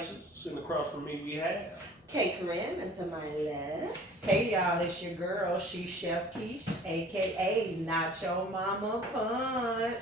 Spices. Sitting across from me, we have. K. Corinne, and to my left. Hey y'all, it's your girl, she Chef Keish, aka Nacho Mama Punch.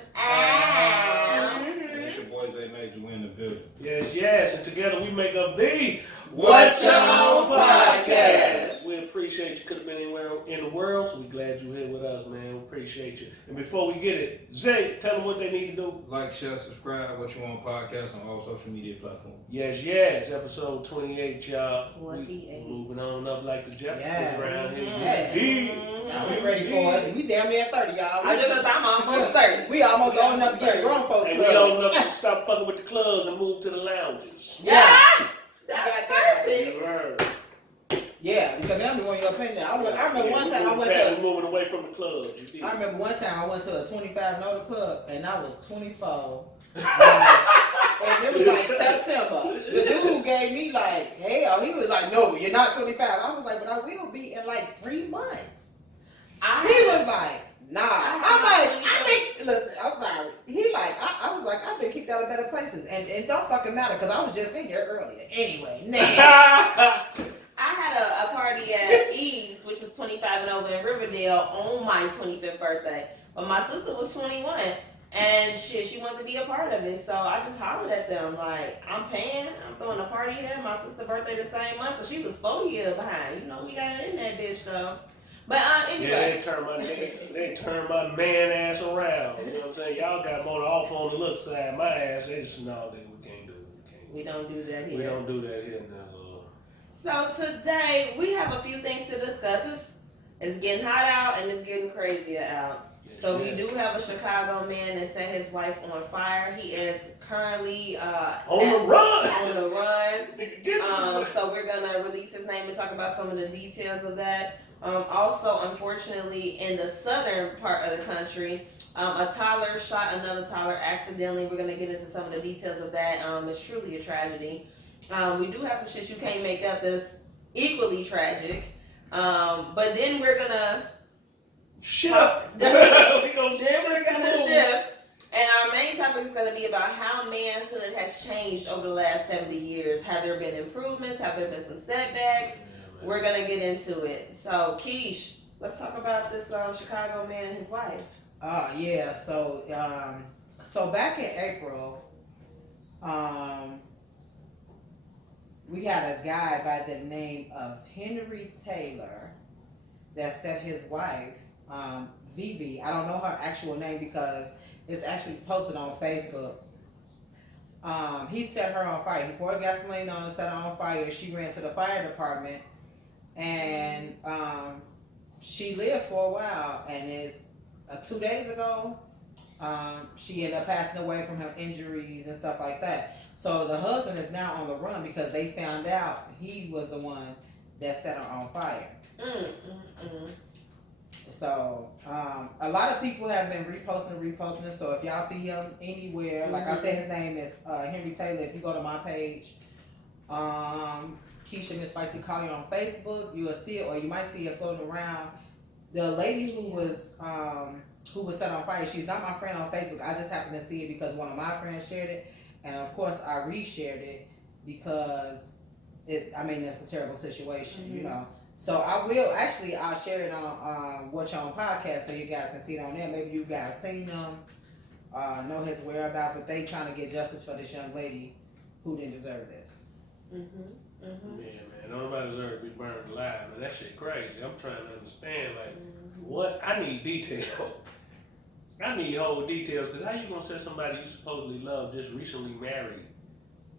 It's your boy Zay Major, we in the building. Yes, and together we make up the What Your Own Podcast. We appreciate you. Could have been anywhere in the world, so we're glad you're here with us, man. We appreciate you. And before we get it, Zay, tell them what they need to do. Like, share, subscribe, What You Want podcast on all social media platforms. Yes, episode 28, y'all. 28. We moving on up like the Jeffersons Yes. around here. Yes. Indeed. Y'all, we ready for us. We damn near 30, y'all. I'm almost 30. We almost old enough to get a grown folks And we club. old enough to stop fucking with the clubs and move to the lounges. Yeah. That's got that. perfect. You heard. Yeah, because I'm the one you're opinion. I remember one time I went We're to moving away from the clubs. You see? I remember one time I went to a 25 Noda club and I was 24. And it was like September. The dude who gave me like, hell, he was like, no, you're not 25. I was like, but I will be in like 3 months. He was like, nah. I'm like, I think, listen, I'm sorry. He like, I was like, I've been kicked out of better places. And it don't fucking matter because I was just in here earlier. Anyway, nah. I had a party at Eve's, which was 25 and over in Riverdale on my 25th birthday. But my sister was 21 and she wanted to be a part of it. So I just hollered at them like, I'm paying, I'm throwing a party here. My sister's birthday the same month, so she was 4 years behind. You know, we got in that bitch though. But anyway. Yeah, they turn my man ass around. You know what I'm saying? Y'all got more off on the look side. My ass, they just no, we can't do it. We don't do that here. We don't do that here now. So today we have a few things to discuss. It's getting hot out and it's getting crazier out. So we do have a Chicago man that set his wife on fire. He is currently on the run. So we're gonna release his name and talk about some of the details of that. Also, unfortunately, in the southern part of the country, a toddler shot another toddler accidentally. We're gonna get into some of the details of that. It's truly a tragedy. We do have some shit you can't make up that's equally tragic. But then we're gonna shift. Then we're gonna shift. And our main topic is gonna be about how manhood has changed over the last 70 years. Have there been improvements? Have there been some setbacks? We're gonna get into it. So Keish, let's talk about this Chicago man and his wife. Yeah. So back in April, we had a guy by the name of Henry Taylor that set his wife, Vivi. I don't know her actual name because it's actually posted on Facebook. He set her on fire. He poured gasoline on her, set her on fire. She ran to the fire department, and she lived for a while. And it's 2 days ago, she ended up passing away from her injuries and stuff like that. So the husband is now on the run because they found out he was the one that set her on fire. So a lot of people have been reposting it. So if y'all see him anywhere, like I said, his name is Henry Taylor. If you go to my page, Keisha Miss Spicy Collier on Facebook, you will see it, or you might see it floating around. The lady who was set on fire, she's not my friend on Facebook. I just happened to see it because one of my friends shared it. And of course, I reshared it because it's a terrible situation, you know. So I'll share it on What Your Own Podcast so you guys can see it on there. Maybe you guys seen them, know his whereabouts, but they trying to get justice for this young lady who didn't deserve this. Yeah, man, nobody deserves to be burned alive, man. That shit crazy. I'm trying to understand, like, what? I need detail. I need whole details, because how you gonna set somebody you supposedly love just recently married?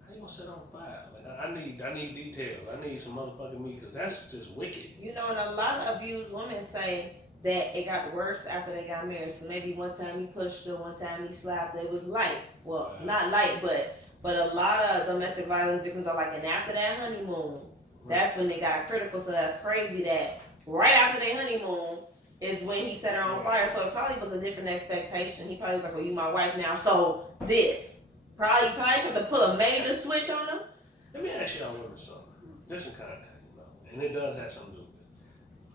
How you gonna set on fire? Like, I need details. I need some motherfucking meat, because that's just wicked. You know, and a lot of abused women say that it got worse after they got married. So maybe one time he pushed her, one time he slapped her. It was light. Well, not light, but a lot of domestic violence victims are like, and after that honeymoon, that's when they got critical. So that's crazy that right after their honeymoon is when he set her on fire. So it probably was a different expectation. He probably was like, well, you my wife now, so this. Probably tried to pull a major switch on her. Let me ask y'all women something. This is kind of technical, and it does have something to do with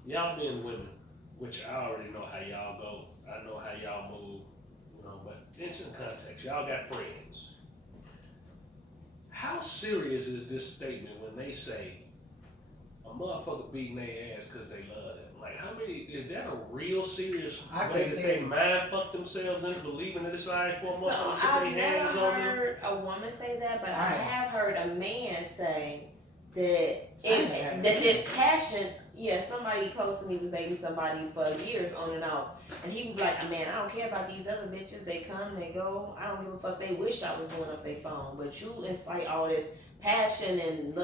it. Y'all being women, which I already know how y'all go. I know how y'all move, you know, but in some context, y'all got friends. how serious is this statement when they say a motherfucker beating their ass because they love them? Like, how many, is that a real serious I way couldn't that tell they you. mind fuck themselves into believing that it's alright for a So motherfucker to put I've their never hands on them? heard a woman say that, but I Right. have heard a man say that I never that heard this passion. Yeah, somebody close to me was dating somebody for years on and off, and he was like, "Man, I don't care about these other bitches. They come, they go. I don't give a fuck. They wish I was blowing up their phone, but you incite all this passion and the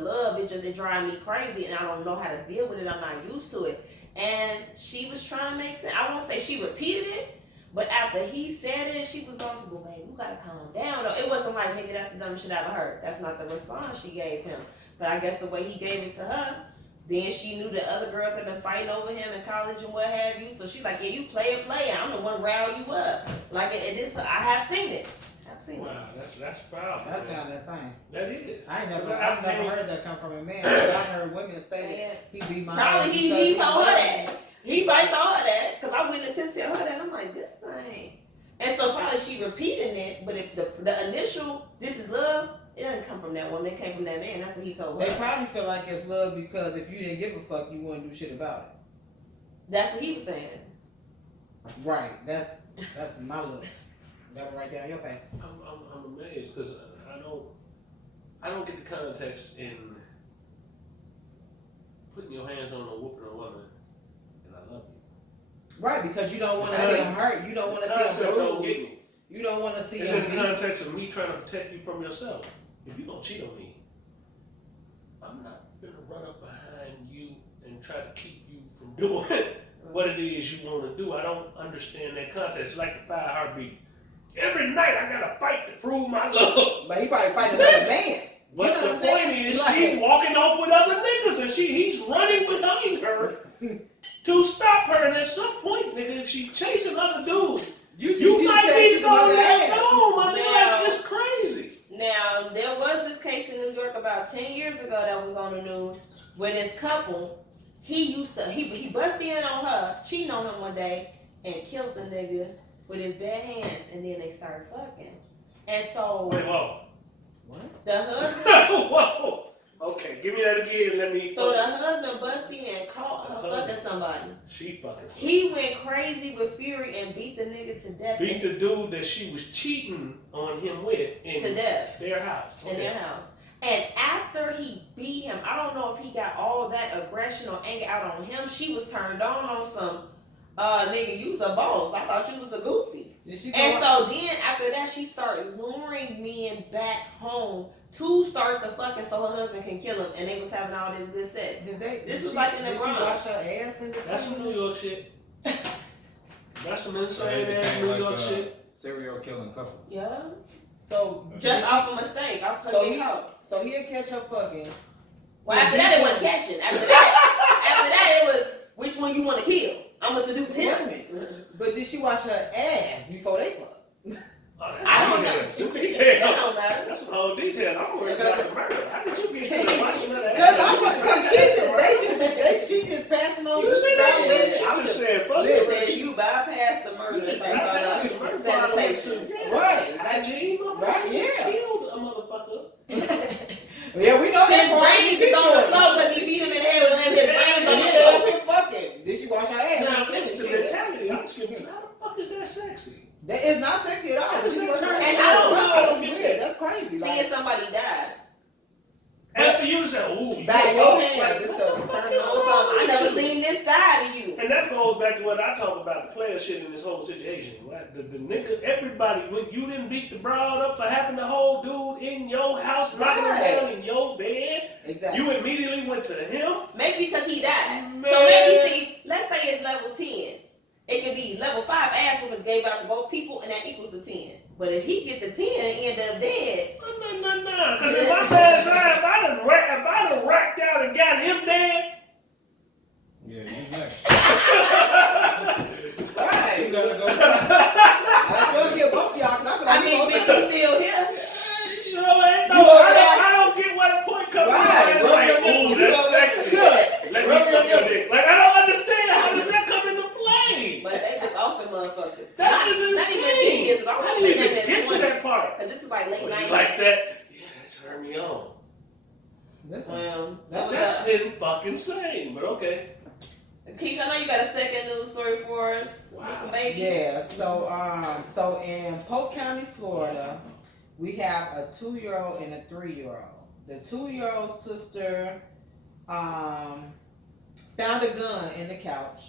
love. It drive me crazy, and I don't know how to deal with it. I'm not used to it." And she was trying to make sense. I won't say she repeated it, but after he said it, she was also, "Well, babe, you gotta calm down." Though it wasn't like, "Nigga, that's the dumbest shit I ever heard." That's not the response she gave him. But I guess the way he gave it to her, then she knew that other girls had been fighting over him in college and what have you. So she's like, "Yeah, you play a player. I'm the one rile you up." Like it is. I have seen it. I've seen it. Wow, that's powerful. That man. sounds the same. That is. I've never can't- heard that come from a man. But I've heard women say Yeah. that he beat my Probably ass he because told her loved that. me. He probably told her that because I witnessed him tell her that. I'm like, this thing. And so probably she repeating it, but if the initial "this is love," it doesn't come from that woman. It came from that man. That's what he told her. They probably feel like it's love because if you didn't give a fuck, you wouldn't do shit about it. That's what he was saying. Right. That's my look. That one right there on your face. I'm amazed because I don't get the context in putting your hands on a whooping a woman, and I love you. Right, because you don't want to see Because- him hurt. You don't want to see Concept him don't get bruise. me. You don't want to see It's him in the beat. context of me trying to protect you from yourself. If you gonna cheat on me, I'm not gonna run up behind you and try to keep you from doing what it is you want to do. I don't understand that context. It's like the 5 heartbeat. Every night I gotta fight to prove my love. But he probably fighting another man. But You know the what I'm saying? point is, Like- she walking off with other niggas, and he's running behind her to stop her. And at some point, nigga, if she chasing other dudes, you might need to go to that phone, my Now- nigga. It's crazy. Now, there was this case in New York about 10 years ago that was on the news where this couple, he busted in on her, cheating on him one day, and killed the nigga with his bare hands, and then they started fucking. And so, Wait, whoa. What? the husband, Whoa. Okay, give me that again. Let me. so the husband busted in and caught her fucking somebody. She fucking. He went crazy with fury and beat the nigga to death. Beat the dude that she was cheating on him with in to death. their house. In their house. And after he beat him, I don't know if he got all that aggression or anger out on him. She was turned on some, nigga, you was a boss. I thought you was a goofy. Did she And go so then after that, she started luring men back home to start the fucking so her husband can kill him. And they was having all this good sex. This was like in the Did she Bronx. wash her ass in the That's some tub? New York shit. That's some So they insane ass became New like York a shit. serial killing couple. Yeah. So Just did off a mistake. Off So her he- caught. so he'll catch her fucking. Well, after that, it wasn't catching. After that, it was which one you want to kill. I'm gonna seduce Wait a him. minute. But did she wash her ass before they fuck? Oh, I don't that's know. some That detail. don't matter. That's some whole detail. I'm worried about the murder. How did you get to the washing of that Cause ass? she just passing on. You see that shit? She I'm just just- said, fuck Listen, it. you bypassed the murder. That's sanitation. Right. Hygiene, Right, yeah. Killed a motherfucker. Yeah, we know His that. brains is on the floor because he beat him in the head with his brains on the And floor. then fucking. Did she wash her ass? Now, it's the mentality. I'm just kidding. How the fuck is that sexy? That is not sexy at all. How does that turn And you I don't on? know. I get Weird. that. That's crazy. Seeing Like, somebody die. After you say, ooh, By you your know, hands, like, it's what a the fuck turn is on wrong I with never you? seen this side of you. And that goes back to what I talk about, the player shit in this whole situation. Right? The nigga, everybody, when you didn't beat the broad up for having the whole dude in your house, knocking him Right. down in your bed, exactly. you immediately went to him. Maybe because he died. Man. So maybe see, let's say it's level 10. It could be level 5 ass whoopers gave out to both people and that equals the 10. But if he get the 10 and end up dead, No. Because if my bad side, if I done racked out and got him dead, Yeah, you next. Right. You gotta go. That's what kill both of y'all because I feel like I mean, you bitch, gonna you still here. you know, ain't no, You over there. I don't get where the point comes Right. from. It's Rub like, your ooh, nipple. that's You over there. sexy. Good. Let me Rub suck your your nipple. dick. Like, I don't understand. How does that come into play? But they was offing motherfuckers. That not, is not even 10 insane. years ago. I I'm didn't saying even that get to that part. because this was like late When 90s. you like that, yeah, that's Listen, That was That's insane, but okay. Keisha, I know you got a second news story for us. Wow. With some babies. yeah. So in Polk County, Florida, we have a 2-year-old and a 3-year-old. The 2-year-old sister found a gun in the couch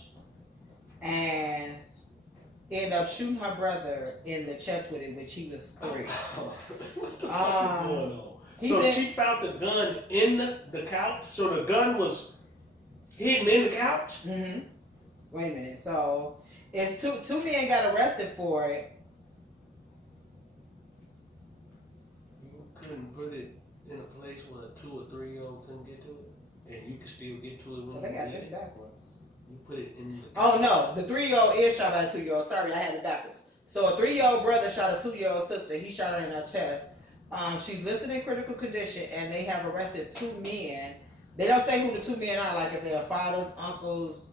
and ended up shooting her brother in the chest with it, which he was 3. What the fuck is going on? He So said- she found the gun in the couch? So the gun was hidden in the couch? Mm-hmm. Wait a minute. So it's two men got arrested for it. You couldn't put it in a place where a 2 or 3-year-old couldn't get to it? And you could still get to it when Well, they got you this backwards. You put it in the Oh no, the 3-year-old is shot by a 2-year-old. Sorry, I had it backwards. So a 3-year-old brother shot a 2-year-old sister. He shot her in her chest. She's listed in critical condition, and they have arrested 2 men. They don't say who the 2 men are, like if they are fathers, uncles,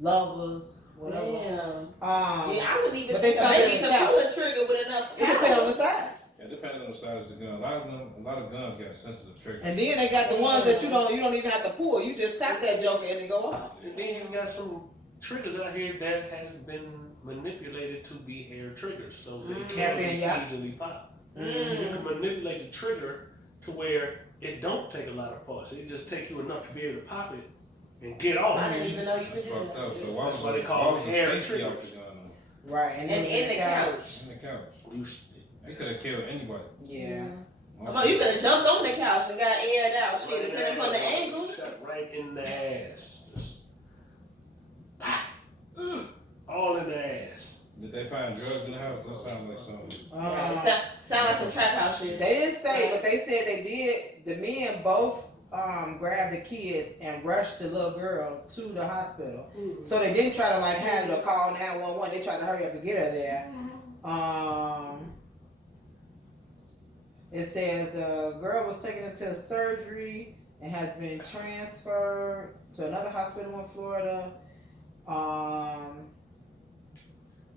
lovers, whatever. Damn. Yeah, Yeah, I wouldn't even but they think a found it baby in could the pull a trigger with enough it depends on power. the size. It depends on the size of the gun. A lot of guns got sensitive triggers. And then they got the ones that you don't even have to pull. You just tap that joker and it go off. And then you got some triggers out here that has been manipulated to be hair triggers, so they Hairpin, can yeah. easily pop. You Mm. can manipulate the trigger to where it don't take a lot of force. It just take you enough to be able to pop it and get off. I didn't even know you That's could do fucked up. So that. why That's was why they the- call why it was the hair safety triggers. off the gun on? Right. And in the couch. In the couch. You, They could have killed anybody. Yeah. Come on, you could have jumped on the couch and got aired out. Shit, right depending upon the angle. Shot right in the ass. Just, all in the ass. Did they find drugs in the house? That sounds like something. Sound like some trap house shit. They didn't say, but they said they did. The men both grabbed the kids and rushed the little girl to the hospital. So they didn't try to like have her call 911. They tried to hurry up and get her there. It says the girl was taken into surgery and has been transferred to another hospital in Florida.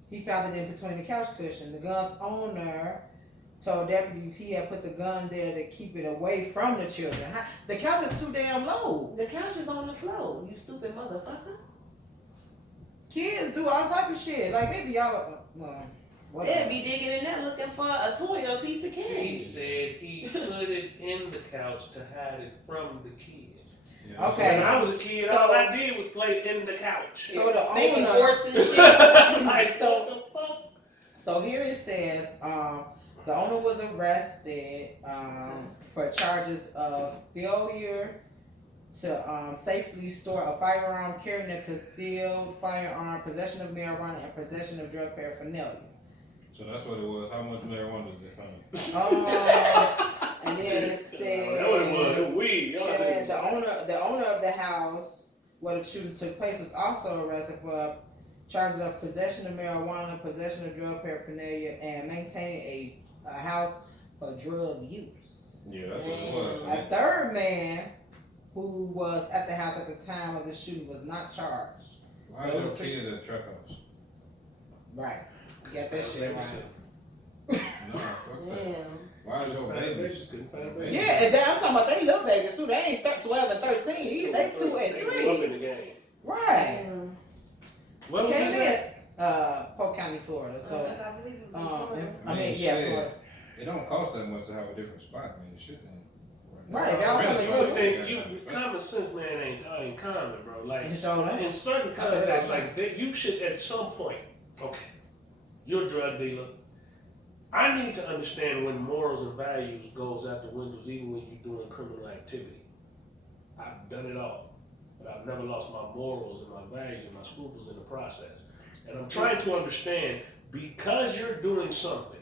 He found it in between the couch cushion. The gun's owner told deputies he had put the gun there to keep it away from the children. The couch is too damn low. The couch is on the floor, you stupid motherfucker. Kids do all type of shit. Like they be all They'd be digging in there looking for a toy or a piece of He candy. said he put it in the couch to hide it from the kid. Yeah, Okay. When I was a kid, all I did was play in the couch. So the Making owner. forts and shit. Like, So- what the fuck? So here it says the owner was arrested for charges of failure to safely store a firearm, carrying a concealed firearm, possession of marijuana, and possession of drug paraphernalia. So that's what it was. How much marijuana did they find? And then it says That what it was. It was weed. Y'all said niggas- the owner of the house where the shooting took place was also arrested for charges of possession of marijuana, possession of drug paraphernalia, and maintaining a house for drug use. Yeah, that's what it was. A third man who was at the house at the time of the shooting was not charged. Why is your kids at the trap house? Right. You got that shit right. No, fuck that. Damn. Why is your babies? Couldn't find babies. Yeah, and I'm talking about they little babies too. They ain't 12 and 13. They 2 and They grew up 3. in the game. Right. Damn. What was Came that? in Polk County, Florida. So, I believe it was in Florida. I mean, Man, yeah, shit. Florida. It don't cost that much to have a different spot, man. Shit, man. Right, y'all Rent's something gonna good. be Thing, goddamn expensive. common sense, man, ain't common, bro. Like, And show them. in certain I said contexts, that. like you should at some point, okay, you're a drug dealer. I need to understand when morals and values goes out the windows, even when you're doing criminal activity. I've done it all, but I've never lost my morals and my values and my scruples in the process. And I'm trying to understand, because you're doing something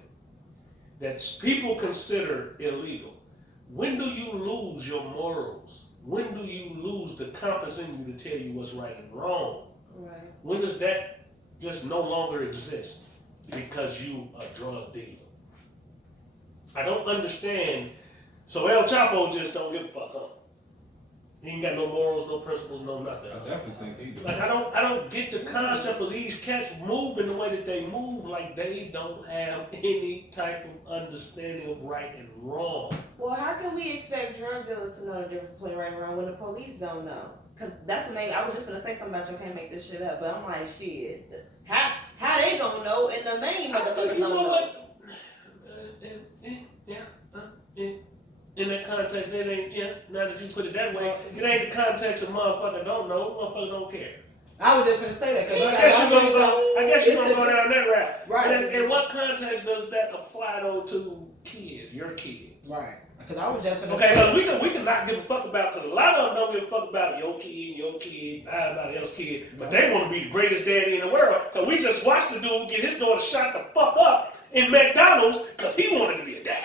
that people consider illegal, when do you lose your morals? When do you lose the compass in you to tell you what's right and wrong? Right. When does that just no longer exist because you a drug dealer? I don't understand. So El Chapo just don't give a fuck up. He ain't got no morals, no principles, no nothing. I definitely think he do. Like I don't get the concept of these cats moving the way that they move, like they don't have any type of understanding of right and wrong. Well, how can we expect drug dealers to know the difference between right and wrong when the police don't know? Cause that's amazing. I was just gonna say something about you can't make this shit up, but I'm like, shit. How they gonna know? And the main motherfuckers You don't know know. what? In that context, it ain't. Now that you put it that way, it ain't the context of motherfucker don't know. Motherfucker don't care. I was just gonna say that because I guess you're gonna go down that route. Right. And in what context does that apply though to kids, your kids? Right. Because I was just gonna Okay, say. because we can not give a fuck about, because a lot of them don't give a fuck about your kid, everybody else's kid, but they want to be the greatest daddy in the world. Because we just watched the dude get his daughter shot the fuck up in McDonald's because he wanted to be a daddy.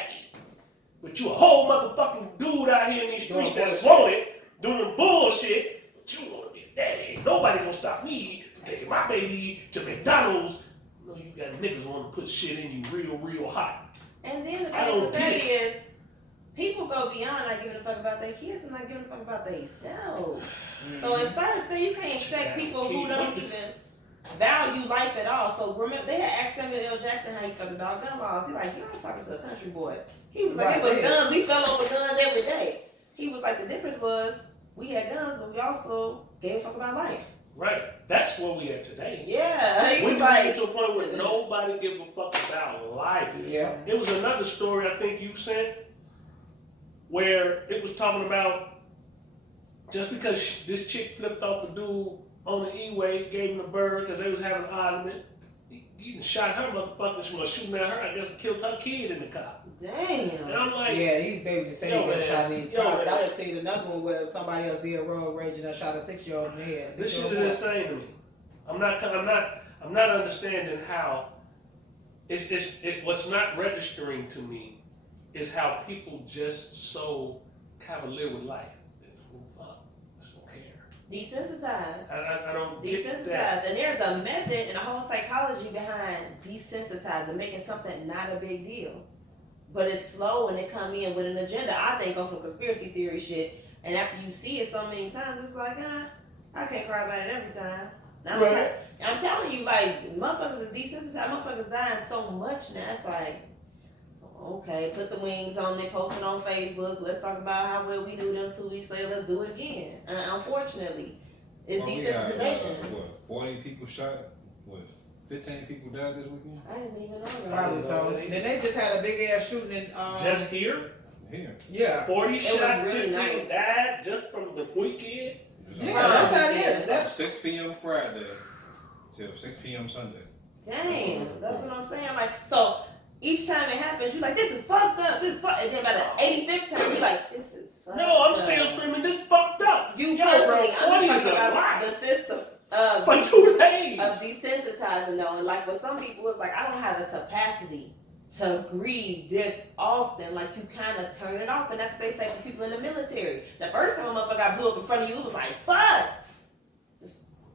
But you a whole motherfucking dude out here in these streets that's wanted, doing bullshit, but you want to be a daddy. Ain't nobody gonna stop me from taking my baby to McDonald's. You know, you got niggas want to put shit in you real hot. And then the I thing don't with that get is, people go beyond not giving a fuck about their kids and not giving a fuck about themselves. So it starts there. You can't expect people who don't even value life at all. So remember, they had asked Samuel L. Jackson how he felt about gun laws. He's like, you're not talking to a country boy. He was like, it was guns. We fell over guns every day. He was like, the difference was we had guns, but we also gave a fuck about life. Right. That's where we at today. Yeah. He We was got like, to a point where nobody give a fuck about life. Yeah. It was another story I think you sent where it was talking about just because this chick flipped off a dude on the E-way, gave him a bird because they was having an argument. He shot her motherfucker. She was shooting at her. I guess killed her kid in the car. And damn. I'm like, Yeah, these babies say Yo, they get man. shot in these Yo, spots. man. I just seen another one where somebody else did a road rage and shot a 6-year-old in the head. this shit 6-year-old is boy. insane to me. I'm not understanding how what's not registering to me is how people just so cavalier with life. Fuck, just don't care. Desensitized. I don't get that. Desensitized. And there's a method and a whole psychology behind desensitizing, making something not a big deal. But it's slow and it come in with an agenda, I think, on some conspiracy theory shit. And after you see it so many times, it's like, I can't cry about it every time. Now, Right. I'm telling you, like, motherfuckers is desensitized, motherfuckers dying so much now, it's like, okay, put the wings on, they post it on Facebook, let's talk about how well we knew them 2 weeks later, let's do it again. Unfortunately, it's Well, we got, desensitization. what, 40 people shot? What, 15 people died this weekend? I didn't even know that. Probably so. Then they just had a big ass shooting in Just here, Here. yeah. 40 was shot, really 15 nice. died just from the weekend. Yeah, that's how it is. That's 6 p.m. Friday till 6 p.m. Sunday. Dang, that's what I'm saying. Like, so each time it happens, you're like, this is fucked up, this is fucked, and then by the 85th time, you're like, this is fucked No, I'm up. still screaming, this fucked up. You Yo, personally, bro, I'm 40 just is a talking about lot. the system of For 2 days. desensitizing though, and like with some people, it's like I don't have the capacity to grieve this often. Like you kind of turn it off, and that's what they say for people in the military. The first time a motherfucker got blew up in front of you, it was like fuck.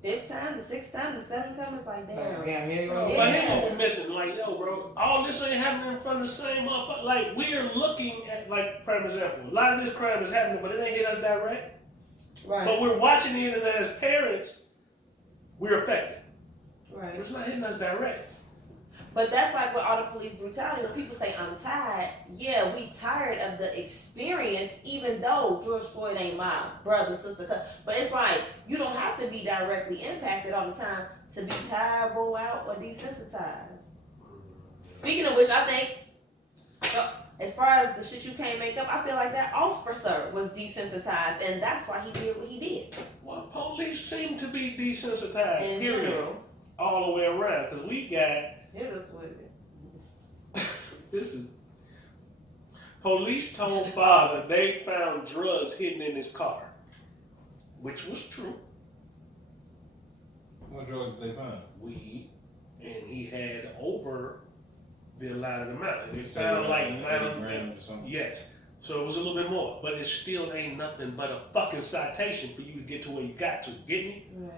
The 5th time, the 6th time, the 7th time, it's like damn. damn, here you Bro, go. but Yeah. here's what we're missing. Like, yo, bro, all this ain't happening in front of the same motherfucker. Like, we're looking at, like, prime example, a lot of this crime is happening, but it ain't hit us direct. Right, But we're watching it, and as parents, we're affected. right. It's not hitting us direct. But that's like with all the police brutality. When people say I'm tired, yeah, we tired of the experience, even though George Floyd ain't my brother, sister. But it's like you don't have to be directly impacted all the time to be tired, roll out, or desensitized. Speaking of which, I think as far as the shit you can't make up, I feel like that officer was desensitized, and that's why he did what he did. Well, police seem to be desensitized, In period, general. all the way around. Because we got, Hit us with it. this is, police told father they found drugs hidden in his car, which was true. What drugs did they find? Weed, and he had over the allotted amount. It You said sounded like 80 9 grams or something. yes. So it was a little bit more, but it still ain't nothing but a fucking citation for you to get to where you got to. Get me? Right.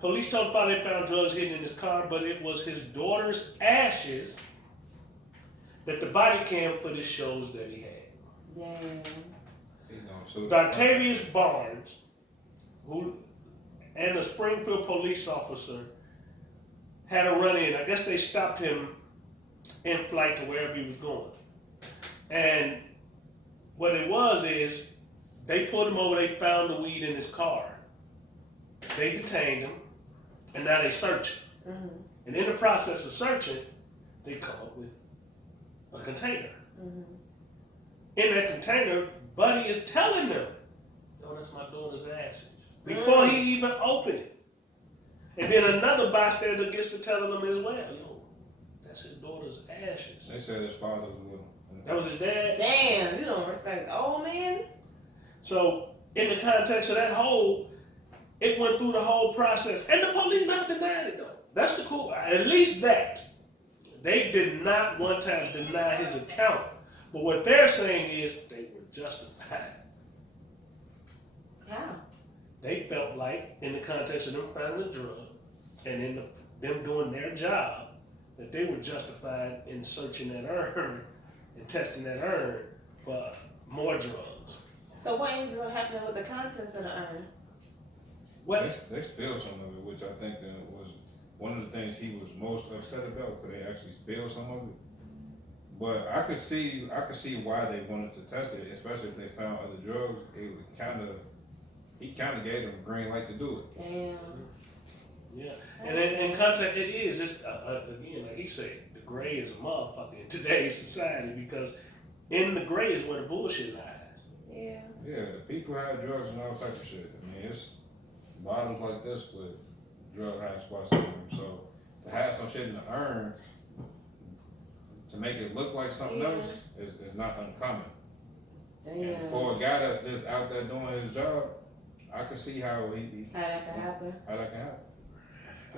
Police told father they found drugs hidden in his car, but it was his daughter's ashes that the body cam footage shows that he had. Damn. You know, so Dartavius Barnes and a Springfield police officer had a run-in. I guess they stopped him in flight to wherever he was going. And what it was is, they pulled him over, they found the weed in his car. They detained him, and now they search him. Mm-hmm. And in the process of searching, they come up with a container. Mm-hmm. In that container, Buddy is telling them, "No, that's my daughter's ashes," before he even opened it. And then another bystander gets to telling them as well, "Yo, that's his daughter's ashes." They said his father was with him. That was his dad. Damn, you don't respect the old man? So in the context of that whole, it went through the whole process, and the police never denied it though. That's the cool. At least that they did not one time deny his account. But what they're saying is they were justified. How? They felt like, in the context of them finding the drug, and in them doing their job, that they were justified in searching that urn and testing that urn for more drugs. So what ends up happening with the contents of the urn? What? They spilled some of it, which I think that was one of the things he was most upset about, because they actually spilled some of it. But I could see why they wanted to test it, especially if they found other drugs. He kind of gave them a green light to do it. Damn. Yeah, and in context, it is. It's again, like he said, the gray is a motherfucker in today's society, because in the gray is where the bullshit lies. Yeah. Yeah, the people had drugs and all types of shit. I mean, it's bottles like this with drug high spots in them. So to have some shit in the urn to make it look like something else is not uncommon. Damn. And for a guy that's just out there doing his job, I can see how How that can happen. how that can happen.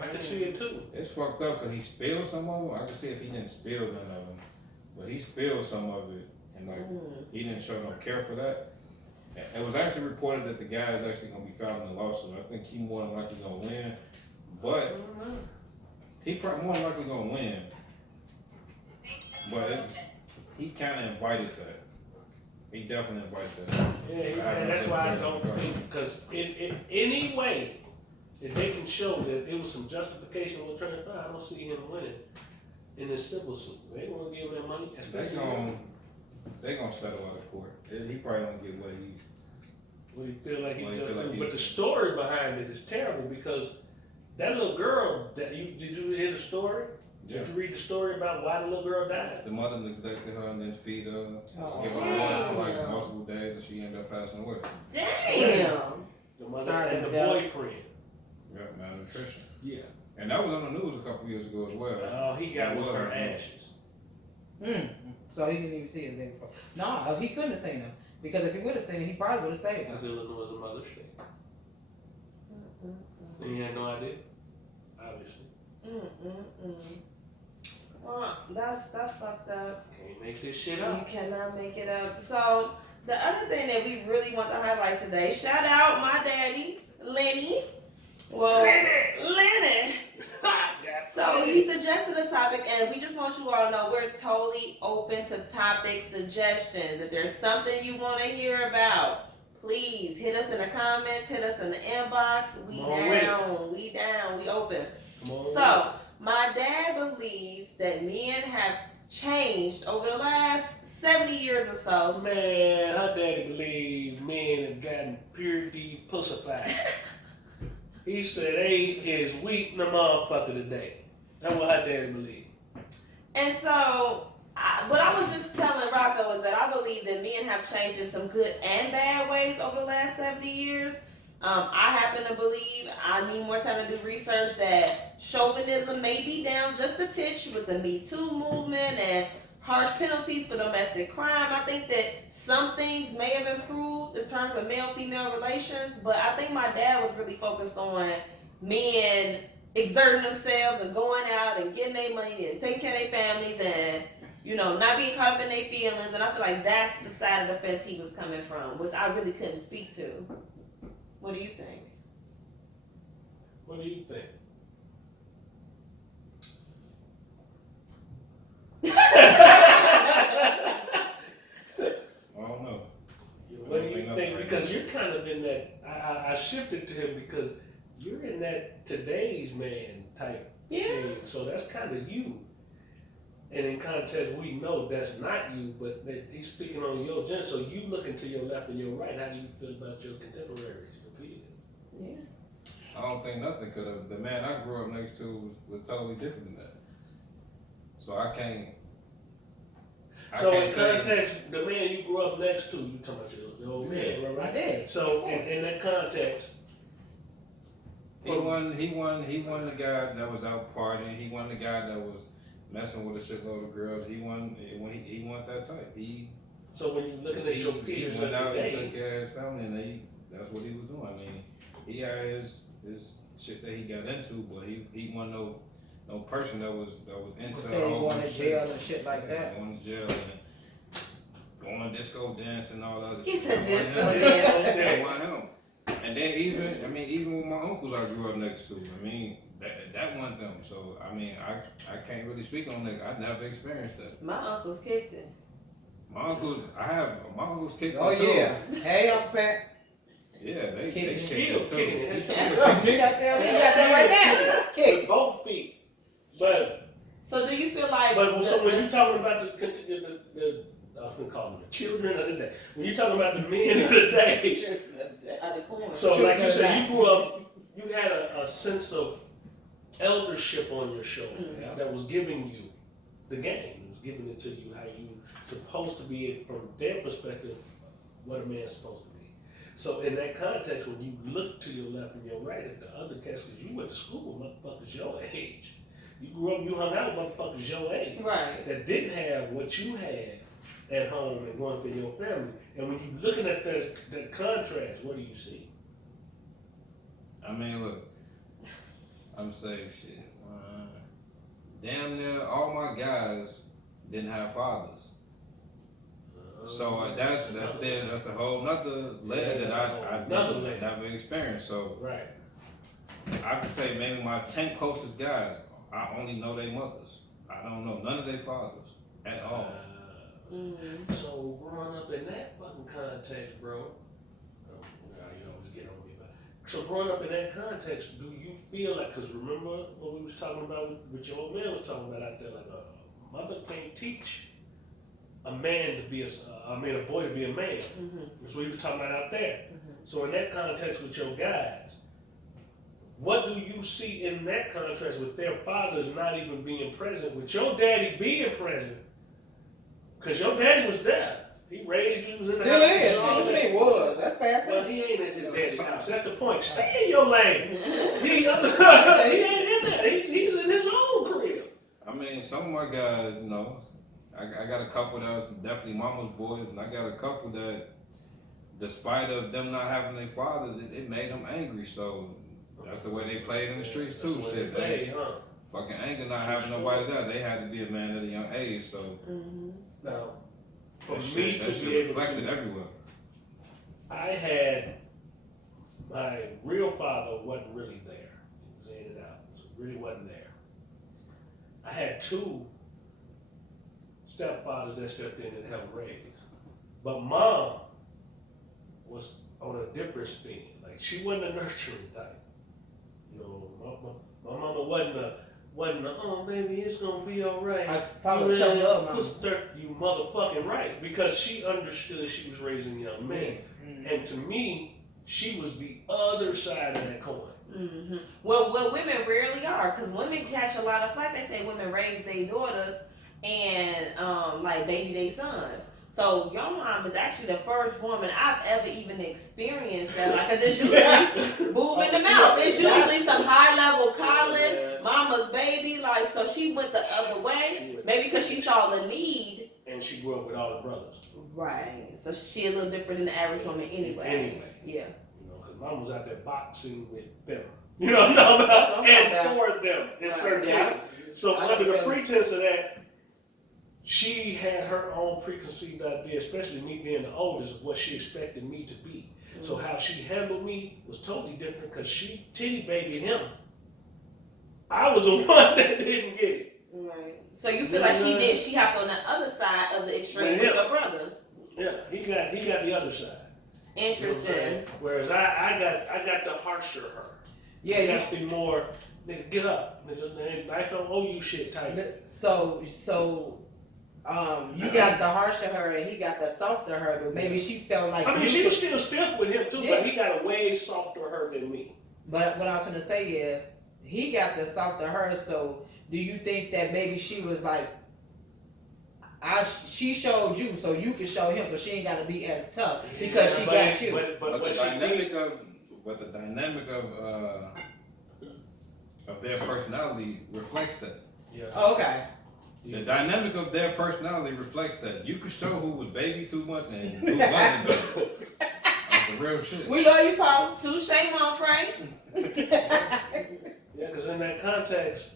I can see it too. It's fucked up because he spilled some of them. I can see if he didn't spill none of them, but he spilled some of it, and like he didn't show no care for that. It was actually reported that the guy is actually gonna be filing a lawsuit. I think he more than likely gonna win, but he probably more than likely gonna win. But he kind of invited that. He definitely invited that. Yeah, and that's why I don't think, because in any way, if they can show that it was some justification on trying to find, I don't see him winning in this civil suit. They won't give him money, especially They gonna settle out of court. He probably don't get what he's. when you feel like he Well, you just feel like do. he- But the story behind it is terrible, because that little girl, did you hear the story? Yeah. Did you read the story about why the little girl died? The mother neglected her and then feed her, Oh, give her water for like damn. multiple days, and she ended up passing away. Damn. The mother Started and the to develop. boyfriend. Yeah, malnutrition. Yeah. And that was on the news a couple years ago as well. All he got That was was her on the news. ashes. So he didn't even see his baby before. No, he couldn't have seen him. Because if he would have seen him, he probably would have saved Because him. Illinois is a mother state. And he had no idea, obviously. Well, that's fucked up. Can't make this shit You up. cannot make it up. So the other thing that we really want to highlight today, shout out my daddy, Lenny. Well, Lenny. So he suggested a topic, and we just want you all to know we're totally open to topic suggestions. If there's something you want to hear about, please hit us in the comments, hit us in the inbox. We Come on with down, we open. Come on. So my dad believes that men have changed over the last 70 years or so. Man, her daddy believe men have gotten purity pussified. He said they is weak in the motherfucker today. That's what her daddy believe. And so, what I was just telling Rocco is that I believe that men have changed in some good and bad ways over the last 70 years. I happen to believe, I need more time to do research, that chauvinism may be down just a titch with the Me Too movement and harsh penalties for domestic crime. I think that some things may have improved in terms of male-female relations, but I think my dad was really focused on men exerting themselves and going out and getting their money and taking care of their families and, you know, not being caught up in their feelings. And I feel like that's the side of the fence he was coming from, which I really couldn't speak to. What do you think? What do you think? I don't know. What do you think? Because you're kind of in that. I shifted to him because you're in that today's man type thing. So that's kind of you. And in context, we know that's not you, but that he's speaking on your gender. So you looking to your left and your right. How do you feel about your contemporaries, the peers? I don't think nothing could have. The man I grew up next to was totally different than that. So I can't. So in say. context, the man you grew up next to, you talking about your old man, right? I did. So in that context, He won the guy that was out partying. He won the guy that was messing with a shitload of girls. He won that type. so when you're looking at your peers he went of out and today, took care of his family, and that's what he was doing. I mean, he had his shit that he got into, but he wasn't no person that was into Before he whole going to shit. jail and shit like that. Going to jail and going disco dance and all that other He shit. said That wasn't disco him. dance. That wasn't him. And then even with my uncles I grew up next to, I mean, that wasn't them. So I mean, I can't really speak on that. I never experienced that. My uncles kicked it. My uncles kicked Oh it too. yeah. Hey, Uncle Pat. Yeah, they Kicking kicked still it too. kicking it. You got that right now. with Kick. both feet. But So do you feel like so when you're talking about the I was gonna call them the children of the day. When you're talking about the men of the day, so like you said, you grew up, you had a sense of eldership on your shoulders that was giving you the game. It was giving it to you how you supposed to be from their perspective, what a man's supposed to be. So in that context, when you look to your left and your right at the other cats, because you went to school with motherfuckers your age. You grew up, you hung out with motherfuckers your age Right. that didn't have what you had at home and growing up in your family. And when you're looking at that contrast, what do you see? I mean, look, I'm saying shit. Damn near all my guys didn't have fathers. So that's a whole nother layer that I never experienced. So Right. I could say maybe my 10 closest guys, I only know their mothers. I don't know none of their fathers at all. So growing up in that fucking context, bro, you always get on me about it. So growing up in that context, do you feel like, because remember what we was talking about, what your old man was talking about out there, like a mother can't teach a man to be a boy to be a man. That's what he was talking about out there. So in that context with your guys, what do you see in that contrast with their fathers not even being present, with your daddy being present? Because your daddy was there. He raised you. Was in Still the house, is. you know what I'm Shit, saying? he was. That's past Well, tense. he ain't in his daddy's house. That's the point. Stay in your lane. He ain't in there. He's in his own crib. I mean, some of my guys, you know, I got a couple that was definitely mama's boys, and I got a couple that, despite of them not having their fathers, it made them angry. So that's the way they played in the streets too. That's the way Shit, they play, huh? fucking anger not having nobody there. They had to be a man at a young age. So Now, for that me shit, to that be shit able reflected to, everywhere. I had my real father wasn't really there. He was in and out. So really wasn't there. I had two stepfathers that stepped in and helped raise. But mom was on a different spin. Like, she wasn't a nurturing type. You know, my mama wasn't a, oh baby, it's gonna be all right. I probably tough love, mama. You motherfucking right. Because she understood she was raising young men. And to me, she was the other side of that coin. Well, women rarely are, because women catch a lot of flack. They say women raise their daughters and like baby their sons. So your mom is actually the first woman I've ever even experienced that. Like, cause it's usually boom in the mouth. It's usually some high level calling, mama's baby. Like, so she went the other way, maybe because she saw the need. And she grew up with all the brothers. Right. So she a little different than the average woman anyway. Yeah. You know, because mom was out there boxing with them. You know what I'm talking about? And for them in certain cases. So under the pretense of that, she had her own preconceived idea, especially me being the oldest, of what she expected me to be. So how she handled me was totally different because she titty babied him. I was the one that didn't get it. Right. So you feel like she hopped on the other side of the extreme with your brother. Yeah, he got the other side. Interesting. Whereas I got the harsher her. Yeah, I you, got to be more, nigga, get up. Niggas, I don't owe you shit type. so you got the harsher her and he got the softer her, but maybe she felt like I mean, you she was still stiff with him too, Yeah. but he got a way softer her than me. But what I was gonna say is he got the softer her, so do you think that maybe she was like she showed you so you can show him so she ain't gotta be as tough because she got you. But the what she dynamic of their personality reflects that. yeah. Oh, okay. The dynamic of their personality reflects that. You could show who was baby too much and who wasn't baby. That's some real shit. We love you, Paul. Touche, mon frère. Yeah, because in that context,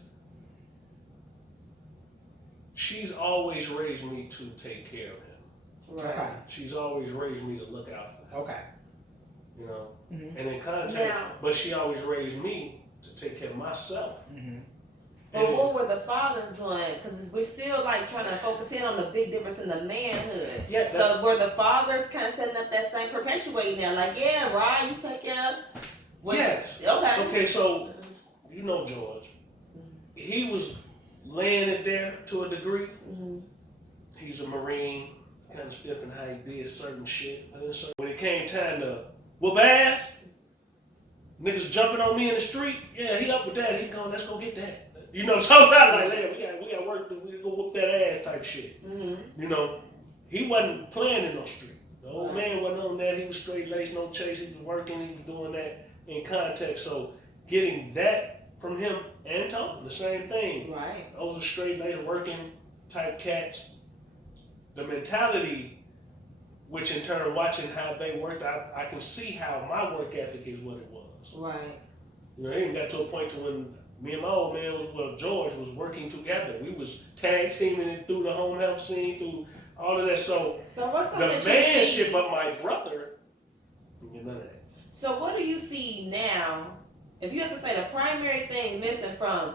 she's always raised me to take care of him. Okay. She's always raised me to look out for him. Okay. You know? Mhm. And in context, Now- but she always raised me to take care of myself. Mm-hmm. But what were the fathers doing? Because we're still like trying to focus in on the big difference in the manhood. Yeah, So were the fathers kind of setting up that same perpetuating that? Like, yeah, Rod, you take care of. What- Yes. Okay. Okay, so you know George. He was laying it there to a degree. Mm-hmm. He's a Marine, kind of stiff in how he did certain shit. But then when it came time to whoop ass, niggas jumping on me in the street, yeah, he up with that. He going, let's go get that. You know, so about like, hey, we got work to do. We go whoop that ass type shit. Mm-hmm. You know, he wasn't playing in no street. The old man wasn't on that. He was straight laced, no chase. He was working. He was doing that in context. So getting that from him and Tony, the same thing. Right. Those are straight laced working type cats. The mentality, which in turn watching how they worked, I can see how my work ethic is what it was. Right. You know, it even got to a point to when me and my old man George was working together. We was tag teaming it through the home health scene, through all of that. So So what's the something that you see? manship of my brother, none of that. So what do you see now? If you have to say the primary thing missing from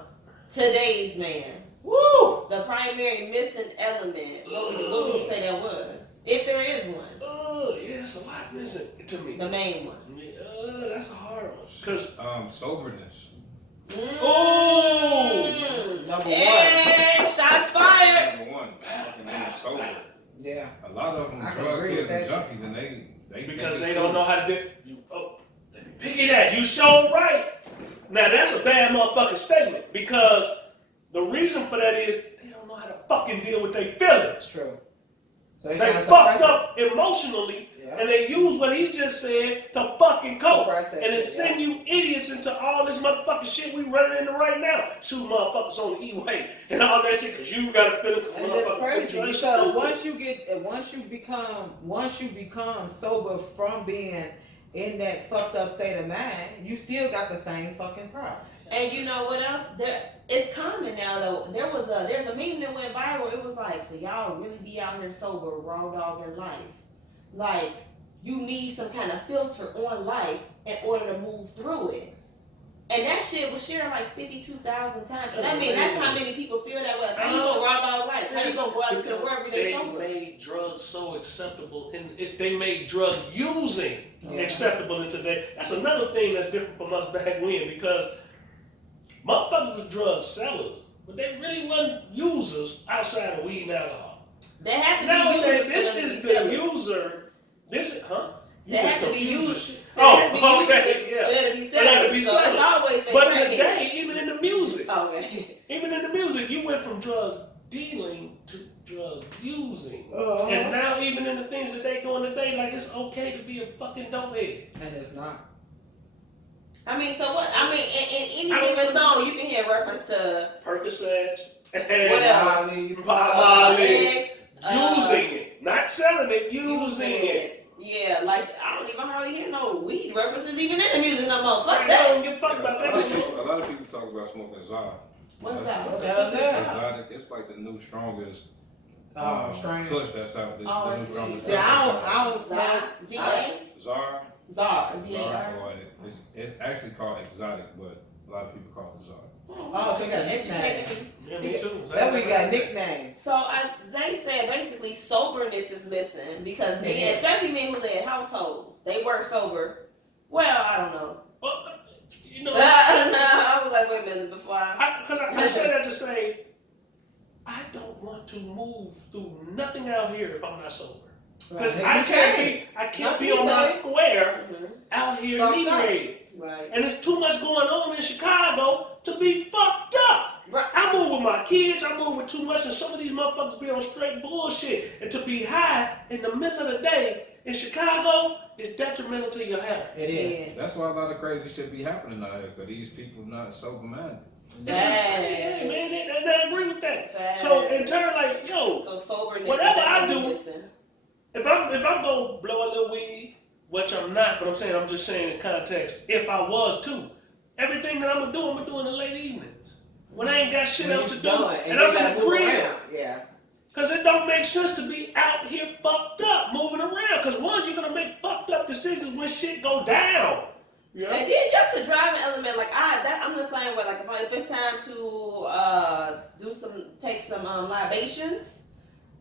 today's man, Woo! the primary missing element, what would you say that was? If there is one, Yeah, it's a lot missing to me. the main one. That's a hard one. Cause Soberness. Oh! Number Hey, shots fired! Number one, fucking being sober. Yeah. A lot of them I can drug agree kids with and that. junkies, and they Because they don't know how to do you. Oh, let me pick it at you. So right. Now that's a bad motherfucking statement because the reason for that is they don't know how to fucking deal with their feelings. True. So They trying to fucked suppress up emotionally, Yeah. and they use what he just said to fucking cope. Suppress that And it shit, send you idiots into all this motherfucking shit we running into right now. Shoot motherfuckers on the E-way and all that shit because you got to feel it. And it's crazy because once you become sober from being in that fucked up state of mind, you still got the same fucking problem. And you know what else? It's common now though. There's a meme that went viral. It was like, so y'all really be out here sober, raw dog in life. Like you need some kind of filter on life in order to move through it. And that shit was shared like 52,000 times. So that means that's how many people feel that way. How you gonna raw dog life? How you gonna go out into the world every day They sober? made drugs so acceptable, and they made drug using Yeah. acceptable in today. That's another thing that's different from us back when because motherfuckers was drug sellers, but they really wasn't users outside of weed and alcohol. They have to Nowadays, be used. this is the user. This is, huh? They have to be used. Oh, okay, yeah. But it'll be But it'll be sellers. So it's sellers. always been But crackheads. today, even in the music, Okay. even in the music, you went from drug dealing to drug using. Uh-huh. And now even in the things that they doing today, like it's okay to be a fucking dopehead. And it's not. I mean, so what? I mean, in I any don't- given song, you can hear reference to Percocets what and else? Molly, Molly. X, using it. Not selling it, using it. Yeah, like I don't even hardly hear no weed references even in the music no more. Fuck I that. don't give a fuck about A that. lot of people talk about smoking Zod. What's That's- that? What the hell is that? Exotic. It's like the new strongest Strain. push that's out there. Oh, The I new see. strongest See, push I that's out don't Zar, smoke. Z-A? Zar. Zar, Zar Z-A-R. or it's actually called exotic, but a lot of people call it Zar. Oh, so you got a nickname. Yeah. Yeah, me too. That we got nicknames. So as Zay said, basically soberness is missing because men, Yeah. especially men who live in households, they work sober. Well, I don't know. Well, you know, I was like, wait a minute before because I say that to say, I don't want to move through nothing out here if I'm not sober. Because I can't be on my square out here Fucked up. inebriated. Right. And there's too much going on in Chicago to be fucked up. Right. I move with my kids, I move with too much, and some of these motherfuckers be on straight bullshit. And to be high in the middle of the day in Chicago is detrimental to your health. It is. Yeah. That's why a lot of crazy shit be happening out here, because these people not sober minded. It's just, hey, man, they agree with that. Facts. So in turn, like, yo, So soberness whatever is I definitely do, missing. if I'm gonna blow a little weed, which I'm not, but I'm just saying in context, if I was to, everything that I'm gonna do in the late evenings. When I ain't got shit else to do, and I'm in the crib. Yeah. Cause it don't make sense to be out here fucked up, moving around. Cause one, you're gonna make fucked up decisions when shit go down. Yeah. And then just the driving element, like I'm the same way. Like if it's time to take some libations,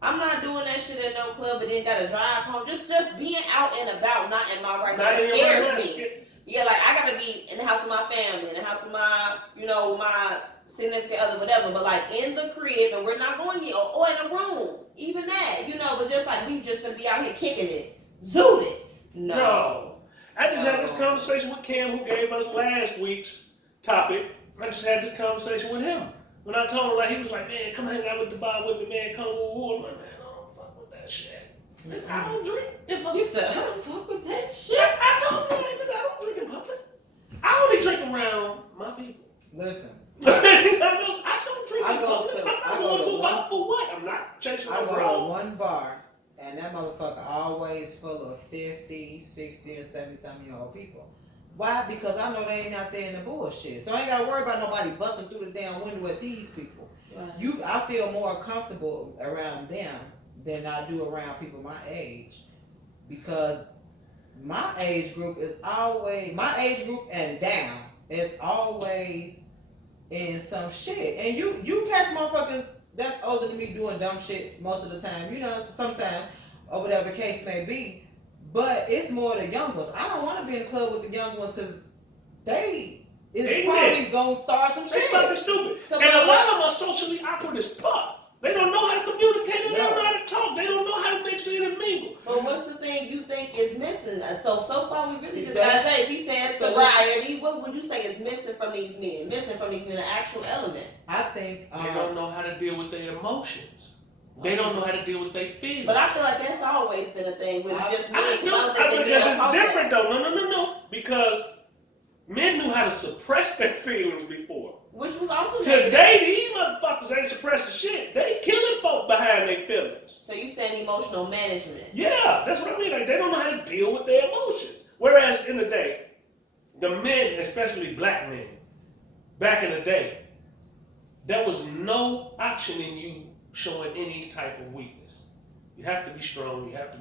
I'm not doing that shit at no club, but then gotta drive home. Just being out and about, not in my right mind, scares me. Yeah, like I gotta be in the house of my family, in the house of my, my significant other, whatever. But like in the crib, and we're not going in, or in a room, even that, But just like we just gonna be out here kicking it, zoot it. No. I just had this conversation with Cam, who gave us last week's topic. I just had this conversation with him. When I told him, like, he was like, man, come hang out with the bar with me, man. Come on. I'm like, man, I don't fuck with that shit. I don't drink. You said I don't fuck with that shit. I told him, like, I don't drink in public. I only drink around my people. Listen. I don't drink I in go public. to- I'm I not go going to to a one- bar for what? I'm not chasing I a go to girl. one bar, and that motherfucker always full of 50, 60, and 70-something-year-old people. Why? Because I know they ain't out there in the bullshit. So I ain't gotta worry about nobody busting through the damn window with these people. Right. I feel more comfortable around them than I do around people my age, because my age group and down is always in some shit. And you catch motherfuckers that's older than me doing dumb shit most of the time, sometimes, or whatever the case may be. But it's more the young ones. I don't want to be in the club with the young ones because they probably gonna start some They shit. fucking stupid. So And a lot of them are socially awkward as fuck. They don't know how to communicate. They don't know how to talk. They don't know how to mix in and mingle. But what's the thing you think is missing? So far we really just That- got Jay. He said So sobriety. What would you say is missing from these men? Missing from these men, an actual element. I think They don't know how to deal with their emotions. They don't know how to deal with their feelings. But I feel like that's always been a thing with just men. I 'cause know, I don't think because they it's talk different that. though. No. Because men knew how to suppress their feelings before. Which was also Today, these motherfuckers ain't suppressing shit. They killing folk behind their feelings. So you saying emotional management? Yeah, that's what I mean. Like, they don't know how to deal with their emotions. Whereas in the day, the men, especially black men, back in the day, there was no option in you showing any type of weakness. You have to be strong. You have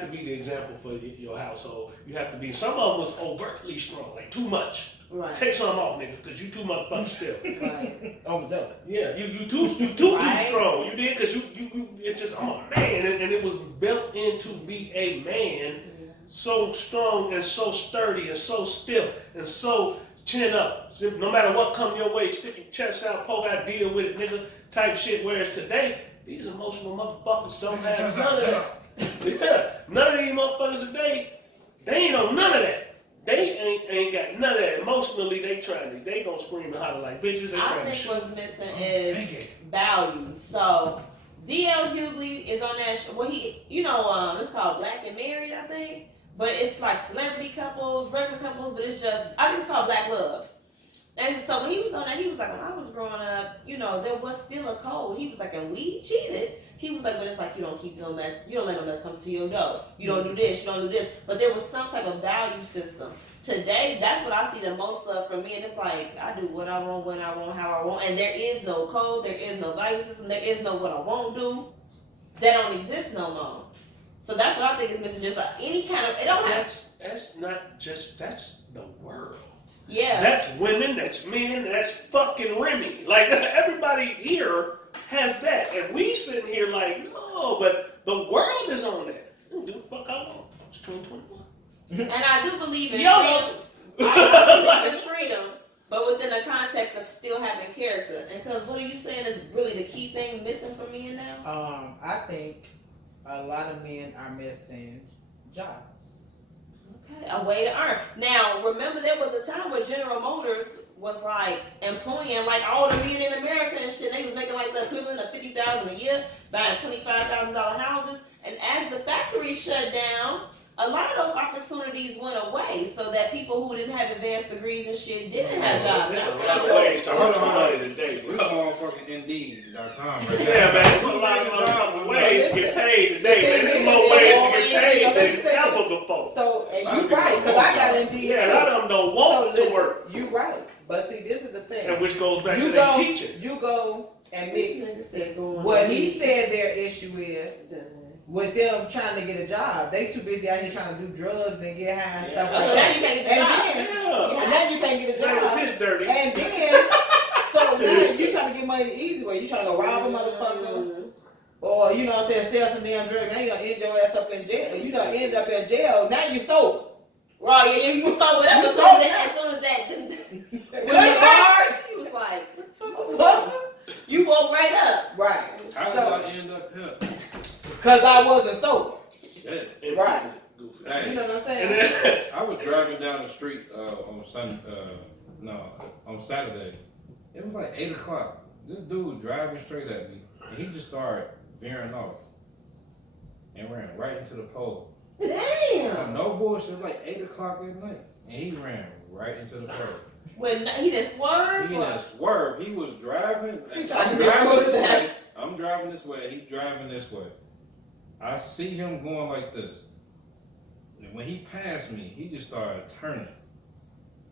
to be the example for your household. You have to be. Some of them was overtly strong, like too much. Right. Take some off, niggas, because you too motherfucking still. Right. overzealous. Yeah, you too Right. strong. You did, because you it's just, I'm a man, and it was built into be a man, so strong and so sturdy and so stiff and so chin up. So no matter what come your way, stick your chest out, poke out, deal with it, nigga, type shit. Whereas today, these emotional motherfuckers don't have none of that. Yeah, none of these motherfuckers today, they ain't on none of that. They ain't got none of that. Emotionally, they gonna scream and holler like bitches. They I trying to think shit. what's missing is values. So D.L. Hughley is on that. Well, it's called Black and Married, I think. But it's like celebrity couples, regular couples, but I think it's called Black Love. And so when he was on that, he was like, when I was growing up, there was still a code. He was like, and we cheated. He was like, but it's like you don't keep no mess, you don't let no mess come to your door. You don't do this, you don't do this. But there was some type of value system. Today, that's what I see the most of from me, and it's like, I do what I want, when I want, how I want, and there is no code, there is no value system, there is no what I won't do. That don't exist no more. So that's what I think is missing, just like any kind of, it don't have. That's not just, that's the world. Yeah. That's women, that's men, that's fucking Remy. Like, everybody here has that. And we sitting here like, no, but the world is on that. Do what the fuck I want. It's 2021. And I do believe in YOLO. freedom. I believe in freedom, but within the context of still having character. And because what are you saying is really the key thing missing from men now? I think a lot of men are missing jobs. Okay, a way to earn. Now, remember there was a time where General Motors was like employing like all the men in America and shit. They was making like the equivalent of $50,000 a year, buying $25,000 houses. And as the factory shut down, a lot of those opportunities went away, so that people who didn't have advanced degrees and shit didn't have jobs. There's a Now, lot of ways to Hold earn on. money today, We bro. on fucking Indeed.com right now. Yeah, man, there's a lot of motherfucking ways to get paid today, man. There's more Listen, ways to listen, get paid let me than say ever this. before. So, and A lot you of people right, because I got don't Indeed Yeah, a too. lot of them don't want to work, You right, but see, this is the thing. and which goes back to You their go, teaching. you go and mix This nigga said going what on he Indeed. said their issue is with them trying to get a job. They too busy out here trying to do drugs and get high and stuff So like now that. you can't get the And job. then, Yeah, and now you can't get a that job. was his dirty. And then, so now you trying to get money the easy way. You trying to go rob a motherfucker, Mhm. or you know what I'm saying, sell some damn drug. Now you gonna end your ass up in jail. You done ended up in jail. Now you sober. Right, yeah, you saw whatever. You As saw soon as that, when Cut the back. bar, he was like, what the fuck? You woke right up. Right. How did So, I end up here? cause I wasn't sober. Shit. And- Right. Goofy. Hey. You know what I'm And saying? then, I was driving down the street on Saturday. It was like 8 o'clock. This dude was driving straight at me, and he just started veering off and ran right into the pole. Damn. No bullshit. It was like 8 o'clock at night, and he ran right into the pole. When he didn't swerve. He didn't swerve. He was driving. He tried to I'm be driving this suicide. way. I'm driving this way. He's driving this way. I see him going like this. And when he passed me, he just started turning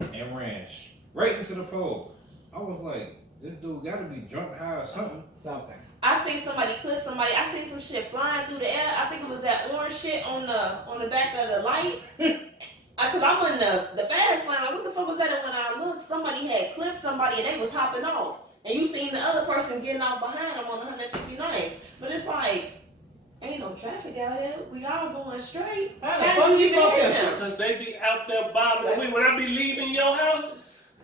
and ran straight into the pole. I was like, this dude got to be drunk, high, or something. Something. I seen somebody clip somebody. I seen some shit flying through the air. I think it was that orange shit on the back of the light. Cause I went the fast lane. Like, what the fuck was that? And when I looked, somebody had clipped somebody and they was hopping off. And you seen the other person getting off behind them on 159. But it's like, ain't no traffic out here. We all going straight. How the How fuck did you you even go hit there? them? because they be out there bothering me when I be leaving your house,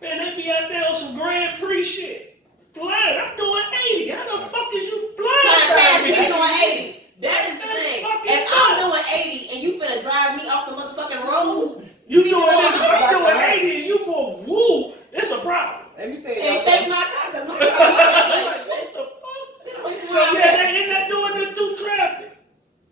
man, they be out there on some Grand Prix shit. Flying, I'm doing 80. How the fuck is you Flying flying past me by me? doing 80. That is the That's thing. fucking If I'm doing 80 and you finna drive me off the motherfucking road, You doing this, like I'm doing that. 80 and you go woo, it's a problem. Let me tell you and something. shake my car, cause my Like, car like, what shit. the fuck? Get away from So my yeah, way. they end up doing this through traffic.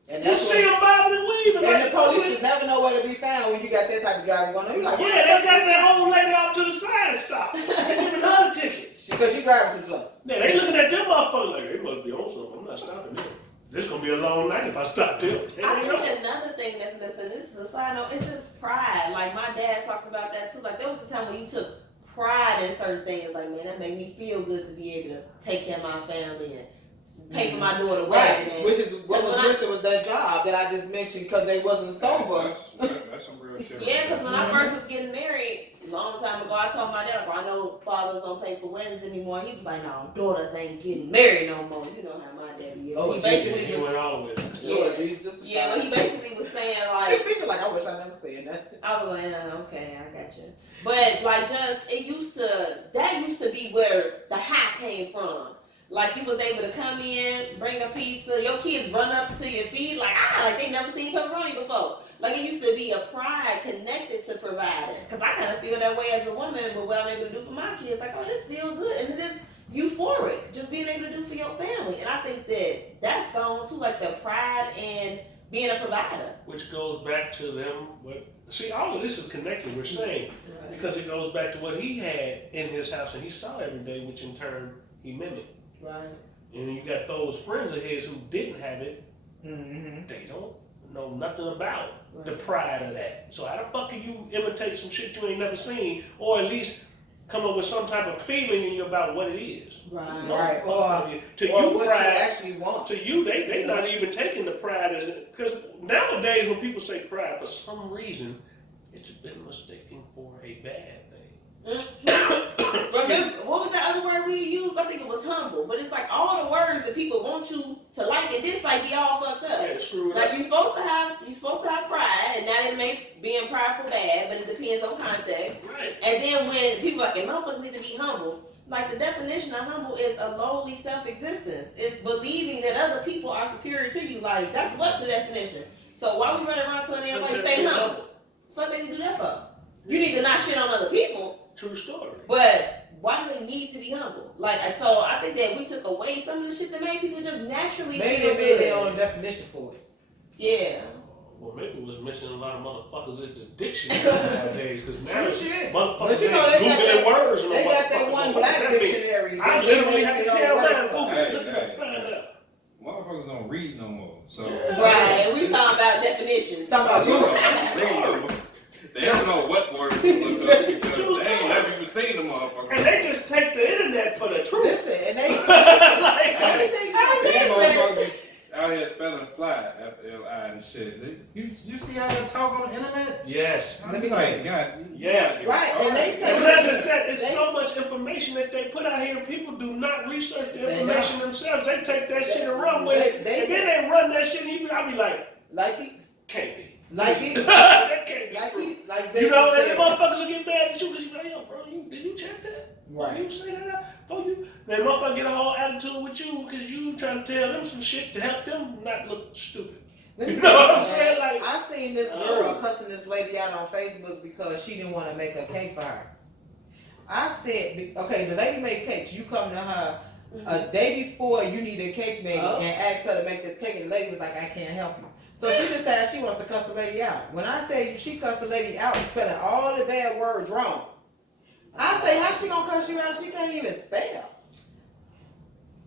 And You that's see what, them bobbing and weaving. and like the police never know where to be found when you got that type of driving going on. You like, yeah, they got that old lady off to the side stop. They giving her a ticket. because she driving too slow. Yeah, they looking at them motherfuckers like, they must be on something. I'm not stopping them. This gonna be a long night if I stop them. They I know. think another thing that's missing, this is a side note, it's just pride. Like my dad talks about that too. Like there was a time when you took pride in certain things. Like, man, that made me feel good to be able to take care of my family and pay for my daughter wedding. Right, which is what was That's when listed was that job that I just mentioned because they wasn't sober. That's some real shit. Yeah, because when I Mhm. first was getting married, a long time ago, I told my dad, well, I know fathers don't pay for weddings anymore. He was like, no, daughters ain't getting married no more. You know how my daddy is. Oh, he Jesus. basically He was, went all with it. Lord Jesus. yeah, but he basically was saying Like, like, bitch, like, I wish I never said that. I was like, okay, I got you. But like, just that used to be where the high came from. Like you was able to come in, bring a pizza, your kids run up to your feet like they never seen pepperoni before. Like it used to be a pride connected to providing. Cause I kind of feel that way as a woman, but what I'm able to do for my kids, like, oh, this feels good, and it is euphoric, just being able to do for your family. And I think that that's gone too, like the pride and being a provider. Which goes back to them. See, all of this is connected, we're saying, because it goes back to what he had in his house and he saw every day, which in turn he mimicked. Right. And you got those friends of his who didn't have it, Mm-hmm. they don't know nothing about the pride of that. So how the fuck can you imitate some shit you ain't never seen, or at least come up with some type of feeling in you about what it is? Right. No, Right, fuck or to or you, what pride. you actually want. To you, they not even taking the pride as because nowadays when people say pride, for some reason, it's been mistaken for a bad thing. Remember, what was that other word we used? I think it was humble. But it's like all the words that people want you to like and dislike be all fucked up. Yeah, screw it Like up. you're supposed to have pride, and now they make being prideful bad, but it depends on context. Right. And then when people are like, motherfuckers need to be humble, like the definition of humble is a lowly self-existence. It's believing that other people are superior to you. Like what's the definition? So why we run around telling everybody stay humble? What they do that for? You need to not shit on other people, True story. but why do they need to be humble? Like, so I think that we took away some of the shit that made people just naturally Maybe feel they made their good. own definition for it. Yeah. Well, maybe it was missing a lot of motherfuckers at the dictionary nowadays, because now True shit. motherfuckers But you know, they got Googling that- words. And They got that motherfuckers one go, black "What that mean?" dictionary. I They literally made have to their tell own them, words for Google, it. Hey, find out. Motherfuckers don't read no more. So Right, and we talking about definitions. Talking about Google. They don't know what words to look up because they ain't never even seen the And motherfucker. they just take the internet for the truth. Listen, and they. Like, Let me tell you something. These Yes, man. motherfuckers out here spelling fly, F-L-I and shit. You see how they talk on the internet? yes. I Let be me like, tell you. God. Yeah. Right, and they And take- it's not just that, it's They- so much information that they put out here, and people do not research the They information themselves. They take that shit and run with it, They and then they run that shit, and I'll be like, Like he, can't be. like he, That can't be like true. he, like You know, and the said. motherfuckers will get mad at you because you're like, yo, bro, did you check that? Right. You say that? Oh, you. Then motherfucker get a whole attitude with you because you trying to tell them some shit to help them not look stupid. Let me You tell know you what I'm something. saying? Like, I seen this girl cussing this lady out on Facebook because she didn't want to make a cake for her. I said, okay, the lady made cakes. You come to her a day before you need a cake made Oh. and ask her to make this cake, and the lady was like, I can't help you. So she decided she wants to cuss the lady out. When I say she cussed the lady out, spelling all the bad words wrong. I say, how she gonna cuss you out? She can't even spell.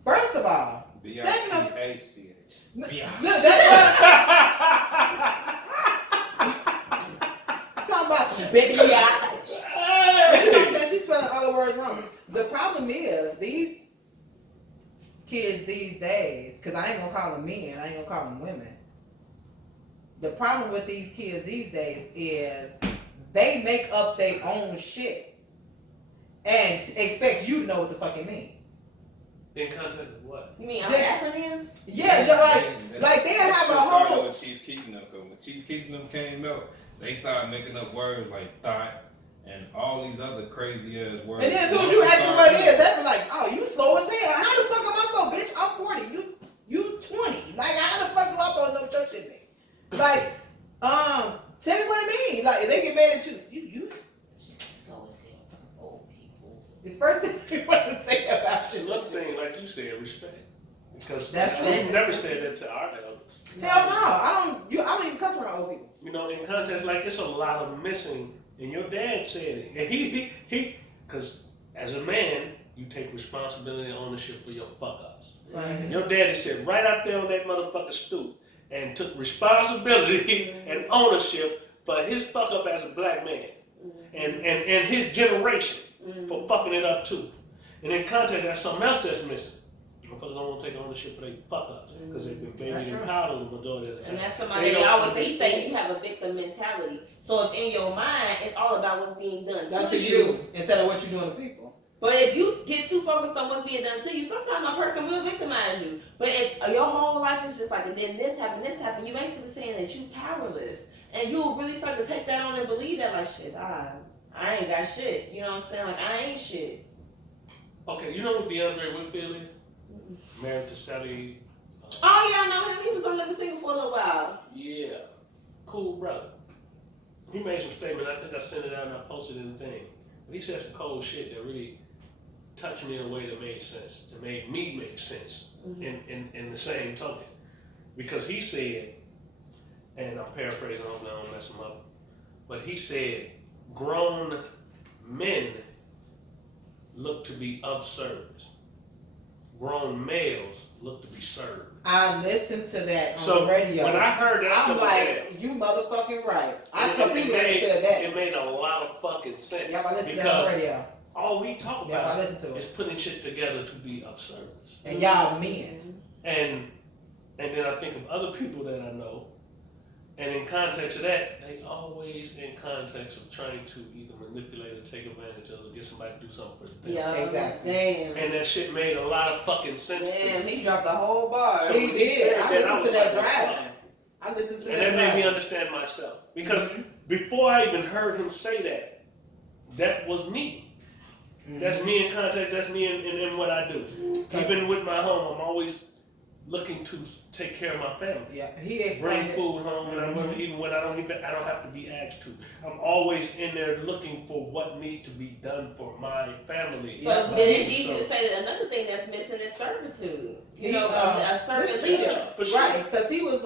First of all, second of B-I-C-A-C-H. look, that's what talking about some big But you know what I'm saying? She's spelling all the words wrong. The problem is these kids these days, because I ain't gonna call them men, I ain't gonna call them women. The problem with these kids these days is they make up their own shit and expect you to know what the fuck it means. in context of what? You mean Just- acronyms? Yeah, like they'll have a whole. When Chief Keaton up, when Chief Keaton came out, they started making up words like thought and all these other crazy ass words. And then as soon as you ask them what it is, they be like, "Oh, you slow as hell. How the fuck am I slow, bitch? I'm 40. You 20. Like how the fuck do I supposed to know what your shit mean? Like, tell me what it mean. Like they get mad at you. You slow as hell, fucking old people. The first thing they want to say about you. Another thing, like you said, respect. Because That's true. we've never said that to our elders. Hell no, I don't even cuss around old people. You know, in context, like it's a lot of missing. And your dad said it. And he, because as a man, you take responsibility and ownership for your fuck ups. Right. And your daddy sat right out there on that motherfucking stoop and took responsibility and ownership for his fuck up as a black man and his generation for fucking it up too. And in context, that's something else that's missing. Motherfuckers don't want to take ownership for their fuck ups because they've been babied That's and true. coddled the majority of the time. And that's somebody They that don't always say, he say understand. you have a victim mentality. So if in your mind it's all about what's being done That's to to you instead of what you're doing to people. But if you get too focused on what's being done to you, sometimes a person will victimize you. But if your whole life is just like, and then this happened, you basically saying that you powerless. And you'll really start to take that on and believe that, like, shit, I ain't got shit. You know what I'm saying? Like, I ain't shit. Okay, you know what DeAndre Whitfield is? Married to Sally. Oh, yeah, I know him. He was on Living Single for a little while. Yeah, cool brother. He made some statement. I think I sent it out and I posted it in the thing. But he said some cold shit that really touched me in a way that made sense. That made me make sense in the same token. Because he said, and I'm paraphrasing, I don't mess him up, but he said, grown men look to be of service. Grown males look to be served. I listened to that on So the radio. when I heard that, I'm so like, you motherfucking right. I it completely made, understood that. it made a lot of fucking sense. Yep, I listened to that on the because radio. all we talk Yep, I about listened to is it. putting shit together to be of service. And y'all men. And then I think of other people that I know And in context of that, they always in context of trying to either manipulate or take advantage of or get somebody to do something for them. Yeah. Exactly. Damn. And that shit made a lot of fucking sense to Damn, me. he dropped the whole bar. So He when he did. said I that, I listened to was that like, driving. I listened to And that that made me driving. understand myself. Because before I even heard him say that, that was me. That's me in contact, that's me in what I do. Even with my home, I'm always looking to take care of my family. Yeah, he Bring explained it. food home, and even when I don't have to be asked to. I'm always in there looking for what needs to be done for my family. So then it's easy to say that another thing that's missing is servitude. You know, a servant leader. Yeah, for sure. Right, because he was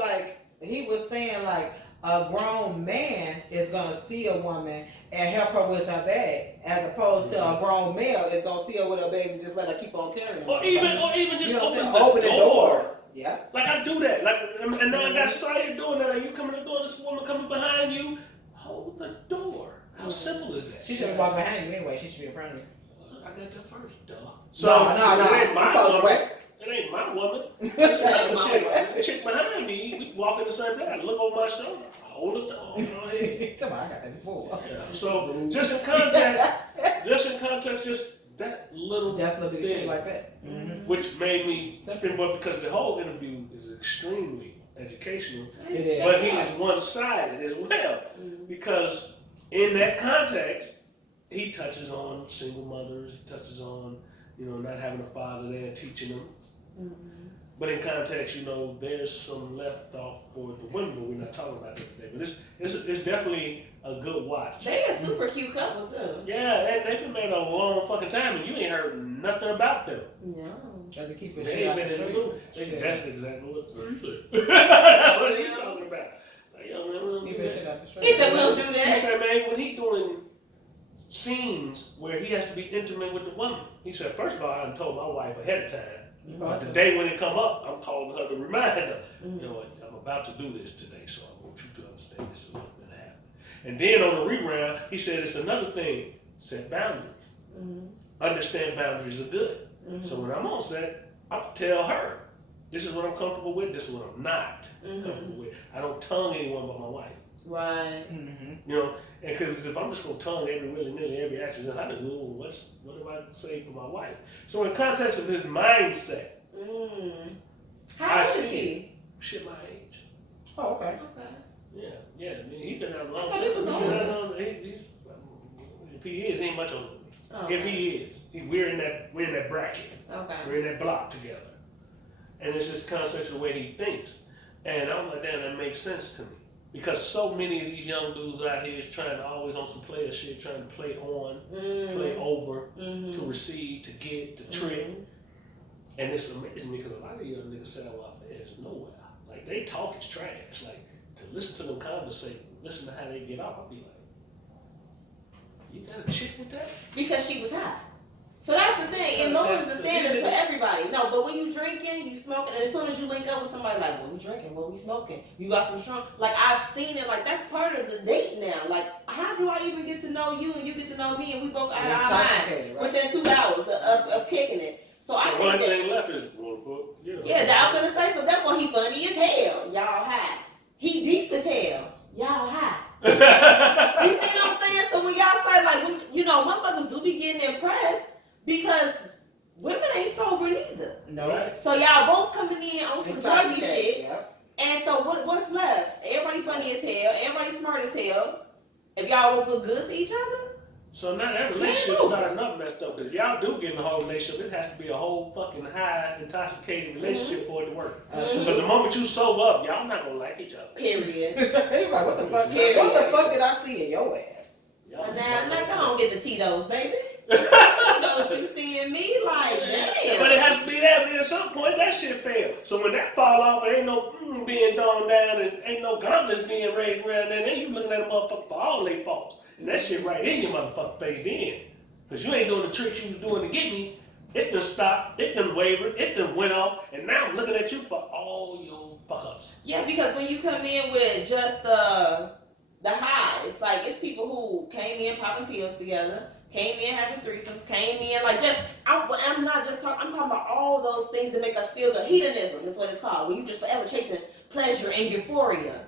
saying like a grown man is gonna see a woman and help her with her bags, as opposed to a grown male is gonna see her with her bags and just let her keep on carrying them. Or even just You know what I'm open, saying? Open the the door. doors. Yeah. Like I do that. Like, and now I got Saya doing that. Like, you coming to the door, this woman coming behind you, hold the door. How simple is that? She should have walked behind you anyway. She should be in front of you. I got that first, duh. No. It ain't my You supposed to woman. wait. It ain't my woman. The chick behind me, we walk in the same place. I look over my shoulder. I hold it down. Go ahead. Tell me, I got that before. Yeah. So just in context, just that little Just a little bit of shit thing, like that. Mm-hmm. which made me spin, but because the whole interview is extremely educational, It is. but he is one-sided as well, because in that context, he touches on single mothers, he touches on, not having a father there teaching them. But in context, there's some left off for the women, but we're not talking about that today. But it's definitely a good watch. They a super cute couple too. Yeah, they've been married a long fucking time, and you ain't heard nothing about them. No. Does it keep your They shit ain't out the been in the street? loop. That's exactly what you said. What are you talking about? Like, man, we don't Keep do your that. shit out the street. He said we don't do He that. said, man, when he doing scenes where he has to be intimate with the woman, he said, first of all, I done told my wife ahead of time. But the day when it come up, I'm calling her to remind her, you know what, I'm about to do this today, so I want you to understand this is what's going to happen. And then on the reround, he said it's another thing, set boundaries. Understand boundaries are good. So when I'm on set, I'll tell her, this is what I'm comfortable with, this is what I'm not comfortable with. I don't tongue anyone but my wife. Right. And because if I'm just gonna tongue willy-nilly every action, then I don't know what do I say for my wife? So in context of his mindset, How I old is see he? shit my age. Oh, okay. Okay. Yeah. I mean, he's been out long. I thought he was older. If he is, he ain't much older. Oh, If he is, we're in that bracket. Okay. We're in that block together. And it's just context of the way he thinks. And I'm like, damn, that makes sense to me. Because so many of these young dudes out here is trying to always on some player shit, trying to play on, play over, to receive, to get, to trick. And it's amazing because a lot of young niggas say, well, there's nowhere. Like, they talk is trash. Like, to listen to them conversate, listen to how they get off, I'll be like, you got a chick with that? Because she was high. So that's the thing. It lowers the standards for everybody. No, but when you drinking, you smoking, and as soon as you link up with somebody like, what we drinking, what we smoking, you got some strong. Like, I've seen it. Like, that's part of the date now. Like, how do I even get to know you and you get to know me and we both out of our mind within 2 hours of kicking it? So I think one that. thing left is Yeah, that I'm gonna say. So therefore, he funny as hell. Y'all high. He deep as hell. Y'all high. You see what I'm saying? So when y'all say like, when, motherfuckers do be getting impressed because women ain't sober neither. No. Right. So y'all both coming in on some druggy shit. Yep. And so what's left? Everybody funny as hell. Everybody smart as hell. If y'all won't feel good to each other. So now that relationship starting up messed up because y'all do get in a whole relationship. It has to be a whole fucking high, intoxicating relationship for it to work. Because the moment you sober up, y'all not gonna like each other. Period. He like, what the fuck? Period. What the fuck did I see in your ass? Y'all Now, go on get the Tito's, baby. I know what you seeing me like, damn. But it has to be that, but at some point that shit fail. So when that fall off, ain't no being thrown down and ain't no gauntlets being raised around there, then you looking at a motherfucker for all they faults. And that shit right in your motherfucker face then. Because you ain't doing the tricks you was doing to get me. It done stopped, it done wavered, it done went off, and now I'm looking at you for all your fuck-ups. Yeah, because when you come in with just the highs, like it's people who came in popping pills together, came in having threesomes, came in like just, I'm not just talking, I'm talking about all those things that make us feel good. Hedonism is what it's called, when you just forever chasing pleasure and euphoria.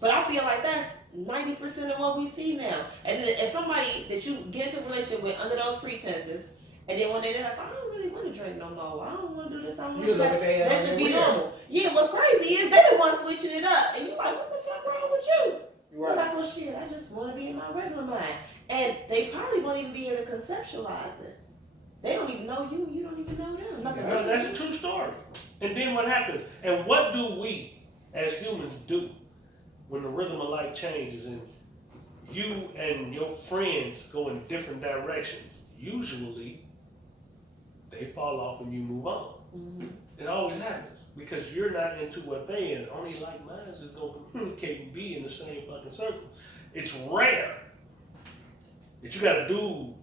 But I feel like that's 90% of what we see now. And then if somebody that you get into a relationship with under those pretenses, and then when they're like, I don't really want to drink no more. I don't want to do this. I don't want You to do look that. at they That should be weird. normal. Yeah, what's crazy is they the ones switching it up. And you're like, what the fuck wrong with you? You're Right. like, well, shit, I just want to be in my regular mind. And they probably won't even be able to conceptualize it. They don't even know you. You don't even know them. Nothing. No, that's a true story. And then what happens? And what do we as humans do when the rhythm of life changes and you and your friends go in different directions? Usually, they fall off and you move on. Mm-hmm. It always happens because you're not into what they in. Only like minds is gonna communicate and be in the same fucking circle. It's rare that you got a dude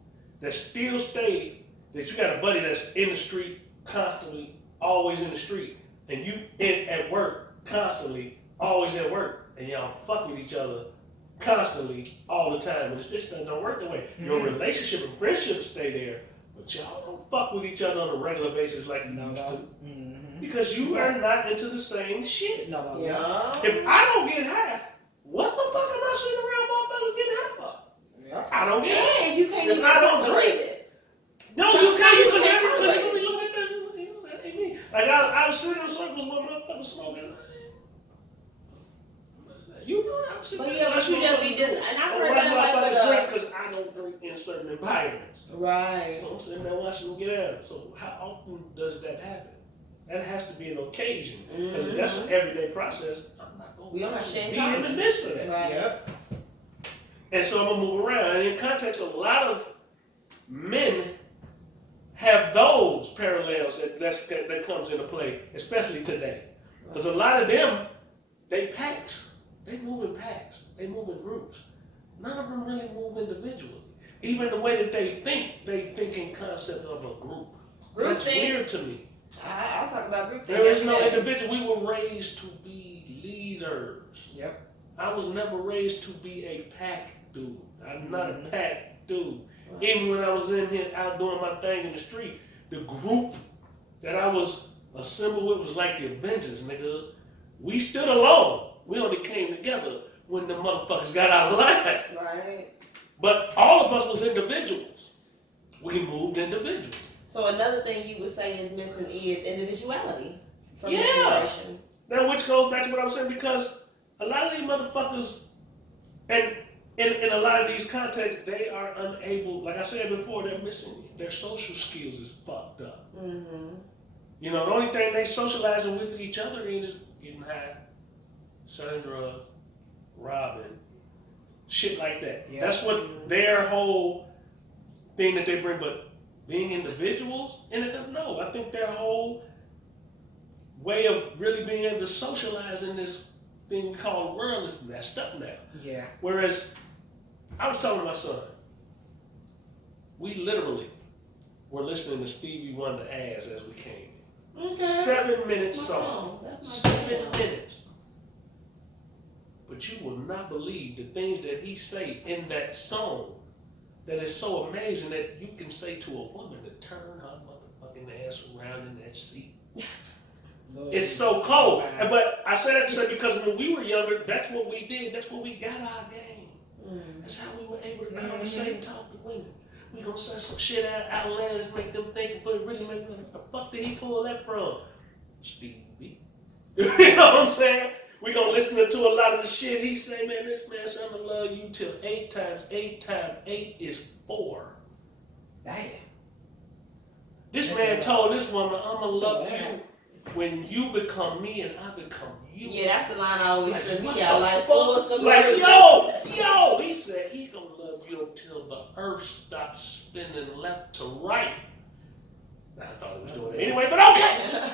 that still stay, that you got a buddy that's in the street constantly, always in the street, and you at work constantly, always at work, and y'all fuck with each other constantly all the time. And it just don't work that way. Your relationship and friendships stay there, but y'all don't fuck with each other on a regular basis like you used to. Mm-hmm. Because you are not into the same shit. No, no, Yeah. If I don't get high, what the fuck am I sitting around motherfuckers getting high for? yeah. I don't get high. And you can't If even I don't separate drink. it. No, Some you can't people because can't everybody separate really look at that. You know, that ain't me. Like I was sitting in circles with motherfuckers smoking. You know, I'm sitting But there. yeah, but you just be just, and I've heard watch that like with motherfuckers drink because I don't drink in certain environments. right. So I'm sitting there watching them get out. So how often does that happen? That has to be an occasion. Because if that's an everyday process, I'm not going We don't have to shit in be in the common. midst of that. Right. Yep. And so I'm going to move around. And in context, a lot of men have those parallels that comes into play, especially today. Because a lot of them, they packs. They move in packs. They move in groups. None of them really move individually. Even the way that they think in concept of a group. Group That's think. weird to me. I'll talk about group There is every no day. individual. We were raised to be leaders. Yep. I was never raised to be a pack dude. I'm not a pack dude. Right. Even when I was in here out doing my thing in the street, the group that I was assembled with was like the Avengers, nigga. We stood alone. We only came together when the motherfuckers got out of line. Right. But all of us was individuals. We moved individually. So another thing you would say is missing is individuality from Yeah. the generation. Now, which goes back to what I was saying, because a lot of these motherfuckers, and in a lot of these contexts, they are unable, like I said before, they're missing, their social skills is fucked up. Mm-hmm. You know, the only thing they socializing with each other in is getting high, selling drugs, robbing, shit like that. Yeah. That's what their whole thing that they bring, but being individuals in it, no. I think their whole way of really being able to socialize in this thing we call the world is messed up now. Yeah. Whereas, I was telling my son, we literally were listening to Stevie Wonder as we came. Okay. 7 minute That's my song. That's my 7 jam. minutes. But you will not believe the things that he say in that song that is so amazing that you can say to a woman to turn her motherfucking ass around in that seat. Lord, It's so cold. But I say that to say because when we were younger, that's what we did. That's what we got our game. Mm. That's how we were able to conversate and talk to women. We gonna say some shit outlandish, make them think, but really make them, the fuck did he pull that from? Stevie. You know what I'm saying? We gonna listen to a lot of the shit he say, man, this man said I'm gonna love you till 8 times 8 times 8 is 4. Damn. This That's man a lot. told this woman, I'm gonna love So, you when you become me and I become you. Yeah, that's the line I always Like, trip what me out. the Like fuck? full Like, suburban. yo, he said he gonna love you until the earth stops spinning left to right. I thought he was doing it anyway, but okay.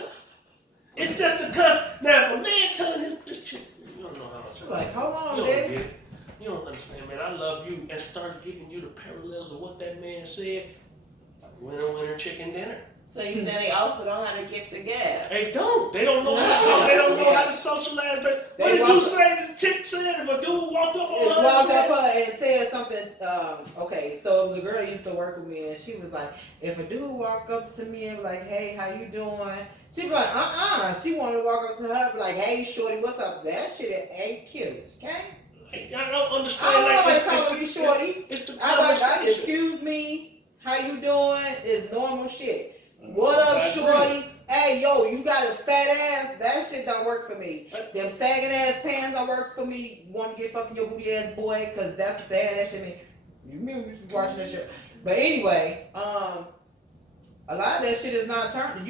It's just a cut. Now, if a man telling his bitch, you don't know how much I Like, hold on, you don't Daddy. get it. You don't understand, man. I love you, and start giving you the parallels of what that man said. Winner, winner, during chicken dinner. So you saying they also don't know how to get the gab? They don't. They don't know how to talk. They don't know how to socialize. What did you say? The chick said if a dude walked up on her, walked up and said something. Okay, so it was a girl that used to work with me, and she was like, if a dude walked up to me and be like, hey, how you doing? She'd be like, She wanted to walk up to her and be like, hey, shorty, what's up? That shit ain't cute, okay? Like, I don't understand. I don't know like, nobody calling you shorty. It's the I'm like, conversation. excuse me, how you doing? It's normal shit. What up, I agree. shorty? Hey, yo, you got a fat ass? That shit don't work for me. Them sagging ass pants don't work for me. Want to get fucking your booty ass boy? Cause that's what that shit mean. You remember you watching that shit? But anyway, a lot of that shit is not turned.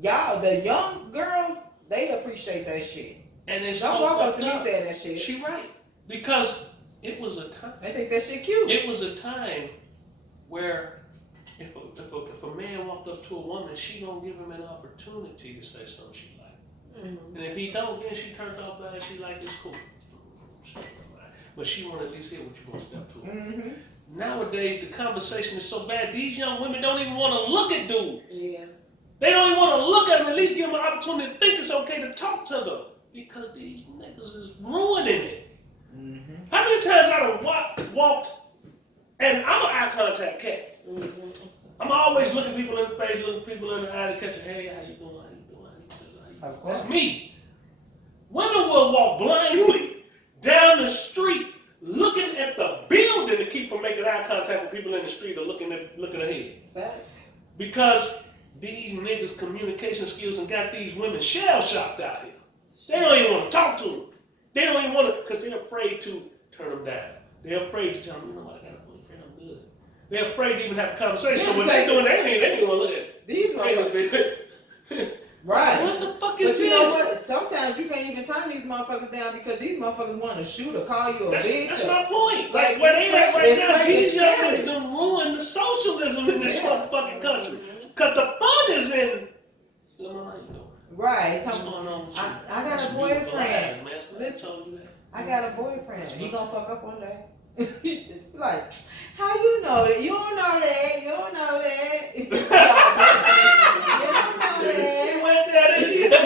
Y'all, the young girls, they appreciate that shit. And it's Don't so walk up to fucked me saying that shit. She right. Because it was a time. They think that shit cute. It was a time where if a man walked up to a woman, she gonna give him an opportunity to say something she like. Mm-hmm. And if he don't, then she turns off by it. She like it's cool. But she want to at least hear what you gonna step to. Mm-hmm. Nowadays, the conversation is so bad. These young women don't even want to look at dudes. Yeah. They don't even want to look at them. At least give them an opportunity to think it's okay to talk to them because these niggas is ruining it. Mm-hmm. How many times I done walked, and I'm an eye contact cat. Mm-hmm. I'm always looking people in the face, looking people in the eye to catch a, hey, how you doing? How you doing? How you doing? How you doing? Of course. That's me. Women will walk blindly down the street looking at the building to keep from making eye contact with people in the street or looking ahead. Facts. Because these niggas' communication skills and got these women shell-shocked out here. They don't even want to talk to them. They don't even want to, because they're afraid to turn them down. They're afraid to tell them, you know what, I got a boyfriend, I'm good. They're afraid to even have a conversation. So when they're doing that, they don't even want to look at These motherfuckers. it. Right. What the fuck But is you know this? what? Sometimes you can't even turn these motherfuckers down because these motherfuckers want to shoot or call you a bitch. That's my point. Like, Like, where they at right it's now, crazy. these young It's niggas done ruined the socialism in this Yeah. motherfucking country. Because the fun is in, Lamar, how you doing? Right. What's going on with you? I got a It's beautiful boyfriend. eyes, man. That's what I Listen. told you that. I got a boyfriend. He gonna fuck up one day. Like, how you know that? You don't know that. You don't know that. You don't know She that. went there, and she, you know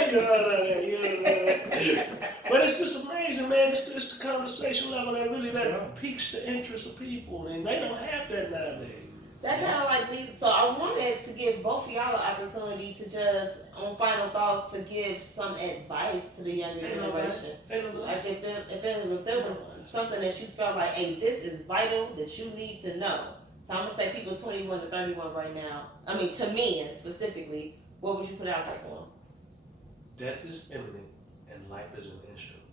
that. But it's just amazing, man. It's the conversation level that piques the interest of people, and they don't have that nowadays. That kind of like leads. So I wanted to give both of y'all an opportunity to just, on final thoughts, to give some advice to the younger generation. Like if there was something that you felt like, hey, this is vital that you need to know. So I'm gonna say people 21 to 31 right now. I mean, to men specifically, what would you put out there for them? Death is imminent, and life is an instrument.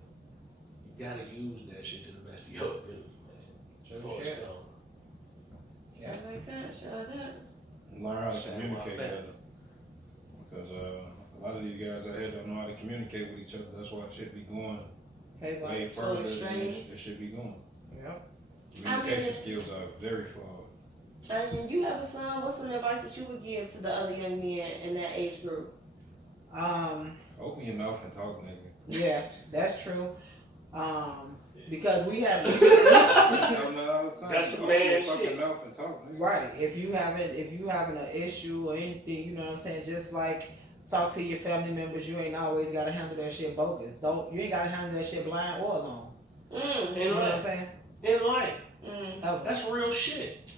You gotta use that shit to the best of your ability, man. Before it's gone. Yeah. Shit like that. Shit like that. Learn how to Same communicate with my better. Because a lot of these guys out here don't know how to communicate with each other. That's why shit be going Hey, boy. way So further than extreme. it should be going. Yep. Communication skills are very flawed. And you have a son. What's some advice that you would give to the other young men in that age group? Open your mouth and talk, nigga. Yeah, that's true. Because we have Tell them that all the time. That's some Open man your fucking shit. mouth and talk, nigga. right. If you having an issue or anything, you know what I'm saying. Just like talk to your family members. You ain't always gotta handle that shit bogus. You ain't gotta handle that shit blind or alone. You know what I'm saying? In life, Oh, that's real shit.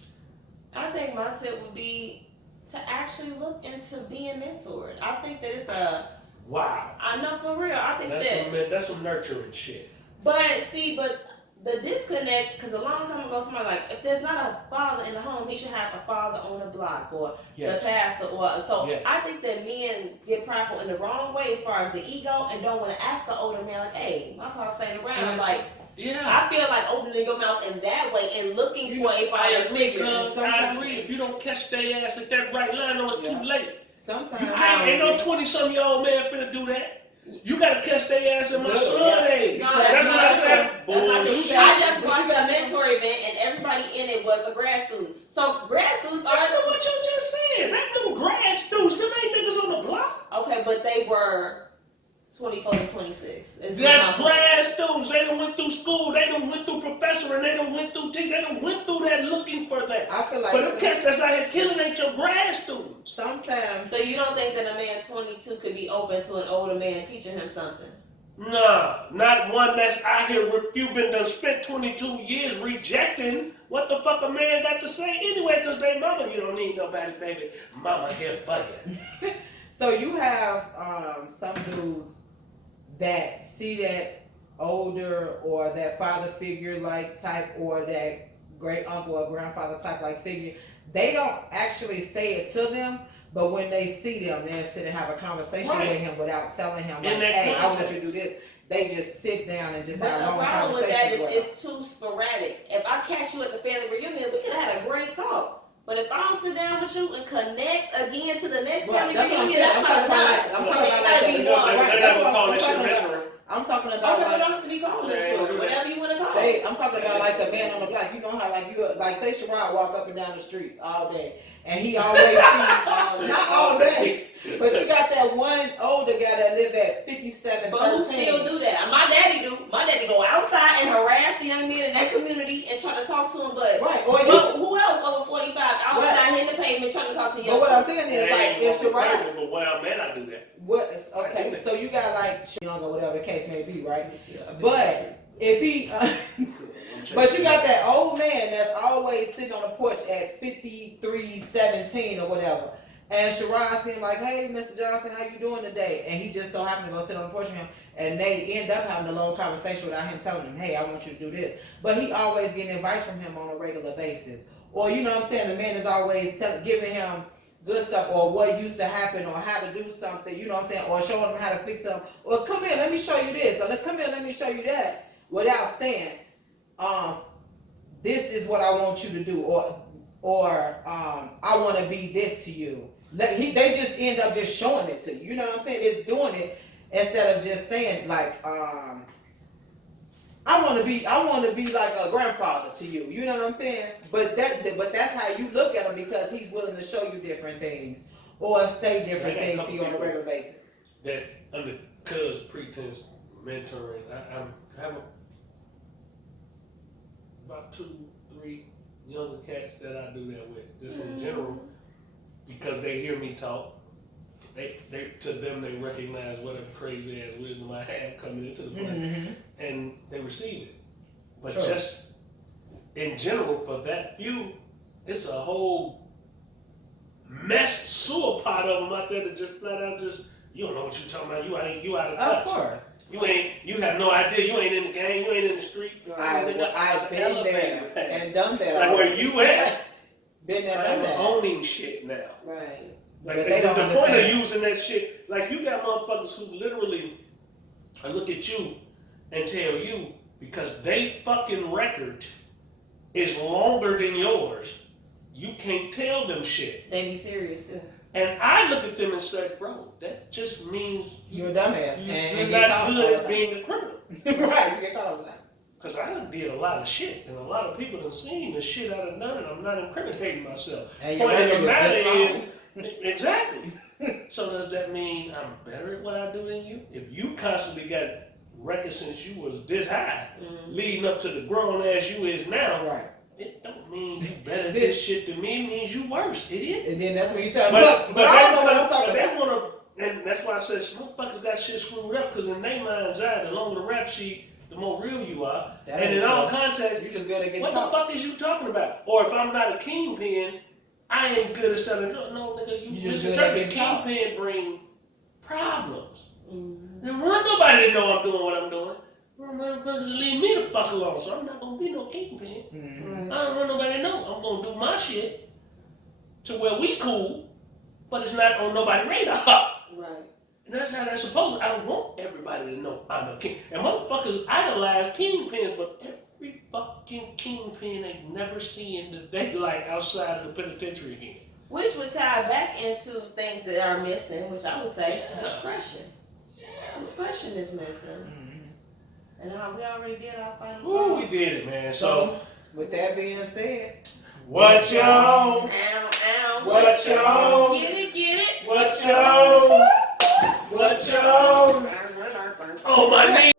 I think my tip would be to actually look into being mentored. I think that it's a. Wow. I know for real. I think That's some nurturing shit. But the disconnect, because a long time ago, somebody like, if there's not a father in the home, he should have a father on the block or Yes. the pastor or so. Yes. I think that men get prideful in the wrong way as far as the ego and don't want to ask an older man like, hey, my pops ain't around. Yes. Like, Yeah. I feel like opening your mouth in that way and looking for a father figure. I agree. If you don't catch their ass at that right line, no, it's Yeah. too late. sometimes You can't. Ain't no 20-something-year-old man finna do that. You gotta catch their ass in my Good, son yeah. age. No, That's what I said. That's not true. Bullshit. I just But watched you a got mentor event and everybody in it was a grad student. So grad students That's are what you just said. That them grad students, them ain't niggas on the block. okay, but they were 24 to 26. That's grad students. They done went through school. They done went through professor, and they done went through teaching. They done went through that looking for that. I feel like But them cats that's out here killing ain't your grad students. sometimes. So you don't think that a man 22 could be open to an older man teaching him something? Nah, not one that's out here refuting, done spent 22 years rejecting what the fuck a man got to say anyway, because they mama, you don't need nobody, baby. Mama here for you. So you have some dudes that see that older or that father figure like type or that great uncle or grandfather type like figure. They don't actually say it to them, but when they see them, they'll sit and have a conversation Right. with him without telling him, like, In that hey, I want context. you to do this. They just sit down and just But have the long problem with that conversations is with him. it's too sporadic. If I catch you at the family reunion, we could have had a great talk. But if I don't sit down with you and connect again to the next Right, family that's what I'm reunion, saying. that's I'm talking about not like- I'm enough. talking It about gotta like be the- one. right, They that's never what call I'm that shit talking about. mentoring. I'm talking Okay, about we like don't have to be calling it Yeah. to it. Whatever you want to call it. I'm talking about like the man on the block. You know how like you like say Sherrod walk up and down the street all day, and he always see not all day, but you got that one older guy that live at 57, But who still 13. do that? My daddy do. My daddy go outside and harass the young men in that community and try to talk to them. But Right, or you. who else over 45 outside hitting the pavement trying to talk to young But what I'm folks? saying is like if Sherrod, But where I'm at, I do that. what? Okay, so you got like young or whatever the case may be, right? But if he, but you got that old man that's always sitting on the porch at 53:17 or whatever. And Sherrod seemed like, hey, Mr. Johnson, how you doing today? And he just so happened to go sit on the porch with him. And they end up having a long conversation without him telling him, hey, I want you to do this. But he always getting advice from him on a regular basis. Or, you know what I'm saying, the man is always giving him good stuff or what used to happen or how to do something, you know what I'm saying, or showing him how to fix something. Or come here, let me show you this. Or come here, let me show you that. Without saying, this is what I want you to do. Or I want to be this to you. They just end up just showing it to you. You know what I'm saying? It's doing it instead of just saying like, I want to be like a grandfather to you. You know what I'm saying? But that's how you look at him because he's willing to show you different things or say different I got a things to you couple on a regular basis. That under cuz pretense mentoring, I have about 2, 3 younger cats that I do that with, just in general, because they hear me talk. They to them they recognize whatever crazy ass wisdom I have coming into the play, Mm-hmm. and they receive it. But Sure. just in general, for that few, it's a whole mess sewer pot of them out there that just flat out just you don't know what you're talking about. You out of touch. Of course. You have no idea. You ain't in the game. You ain't in the street. I've been there and done that. Like where you at? Been there, done I'm that. owning shit now. Right. Like But they don't the point of understand. using that shit, like you got motherfuckers who literally look at you and tell you because they fucking record is longer than yours, you can't tell them shit. They be serious too. And I look at them and say, bro, that just means You're a dumbass. you're and not get caught good all at the being a criminal. time. Right, you get caught all the time. Because I done did a lot of shit, and a lot of people have seen the shit I done done, and I'm not incriminating myself. And your Point of record the was matter this long. is, exactly. So does that mean I'm better at what I do than you? If you constantly got records since you was this high, leading up to the grown ass you is now, Right. it don't mean you better at this shit than me. It means you worse, idiot. And then that's when you tell me, but I don't know what I'm talking But about. they wanna, and that's why I said motherfuckers got shit screwed up, because in their mind's eye, the longer the rap sheet, the more real you are. That And ain't in all true. context, You just good at getting what the caught. fuck is you talking about? Or if I'm not a kingpin, I ain't good at selling drugs. No, nigga, you You just listen good at to the getting caught. kingpin bring problems. Mm-hmm. And want nobody to know I'm doing what I'm doing. Motherfuckers leave me the fuck alone, so I'm not gonna be no kingpin. Mhm. I don't want nobody to know. I'm gonna do my shit to where we cool, but it's not on nobody's radar. Right. And that's how that's supposed to. I don't want everybody to know I'm a king. And motherfuckers idolize kingpins, but every fucking kingpin ain't never seen the daylight outside of the penitentiary again. Which would tie back into things that are missing, which I would say Yeah. discretion. Yeah. Discretion is missing. Mhm. And we already did our final Ooh, we thoughts. did it, man. So, with that being said, what y'all? Ow, ow. What y'all? Get it, get it. What y'all? What y'all? I need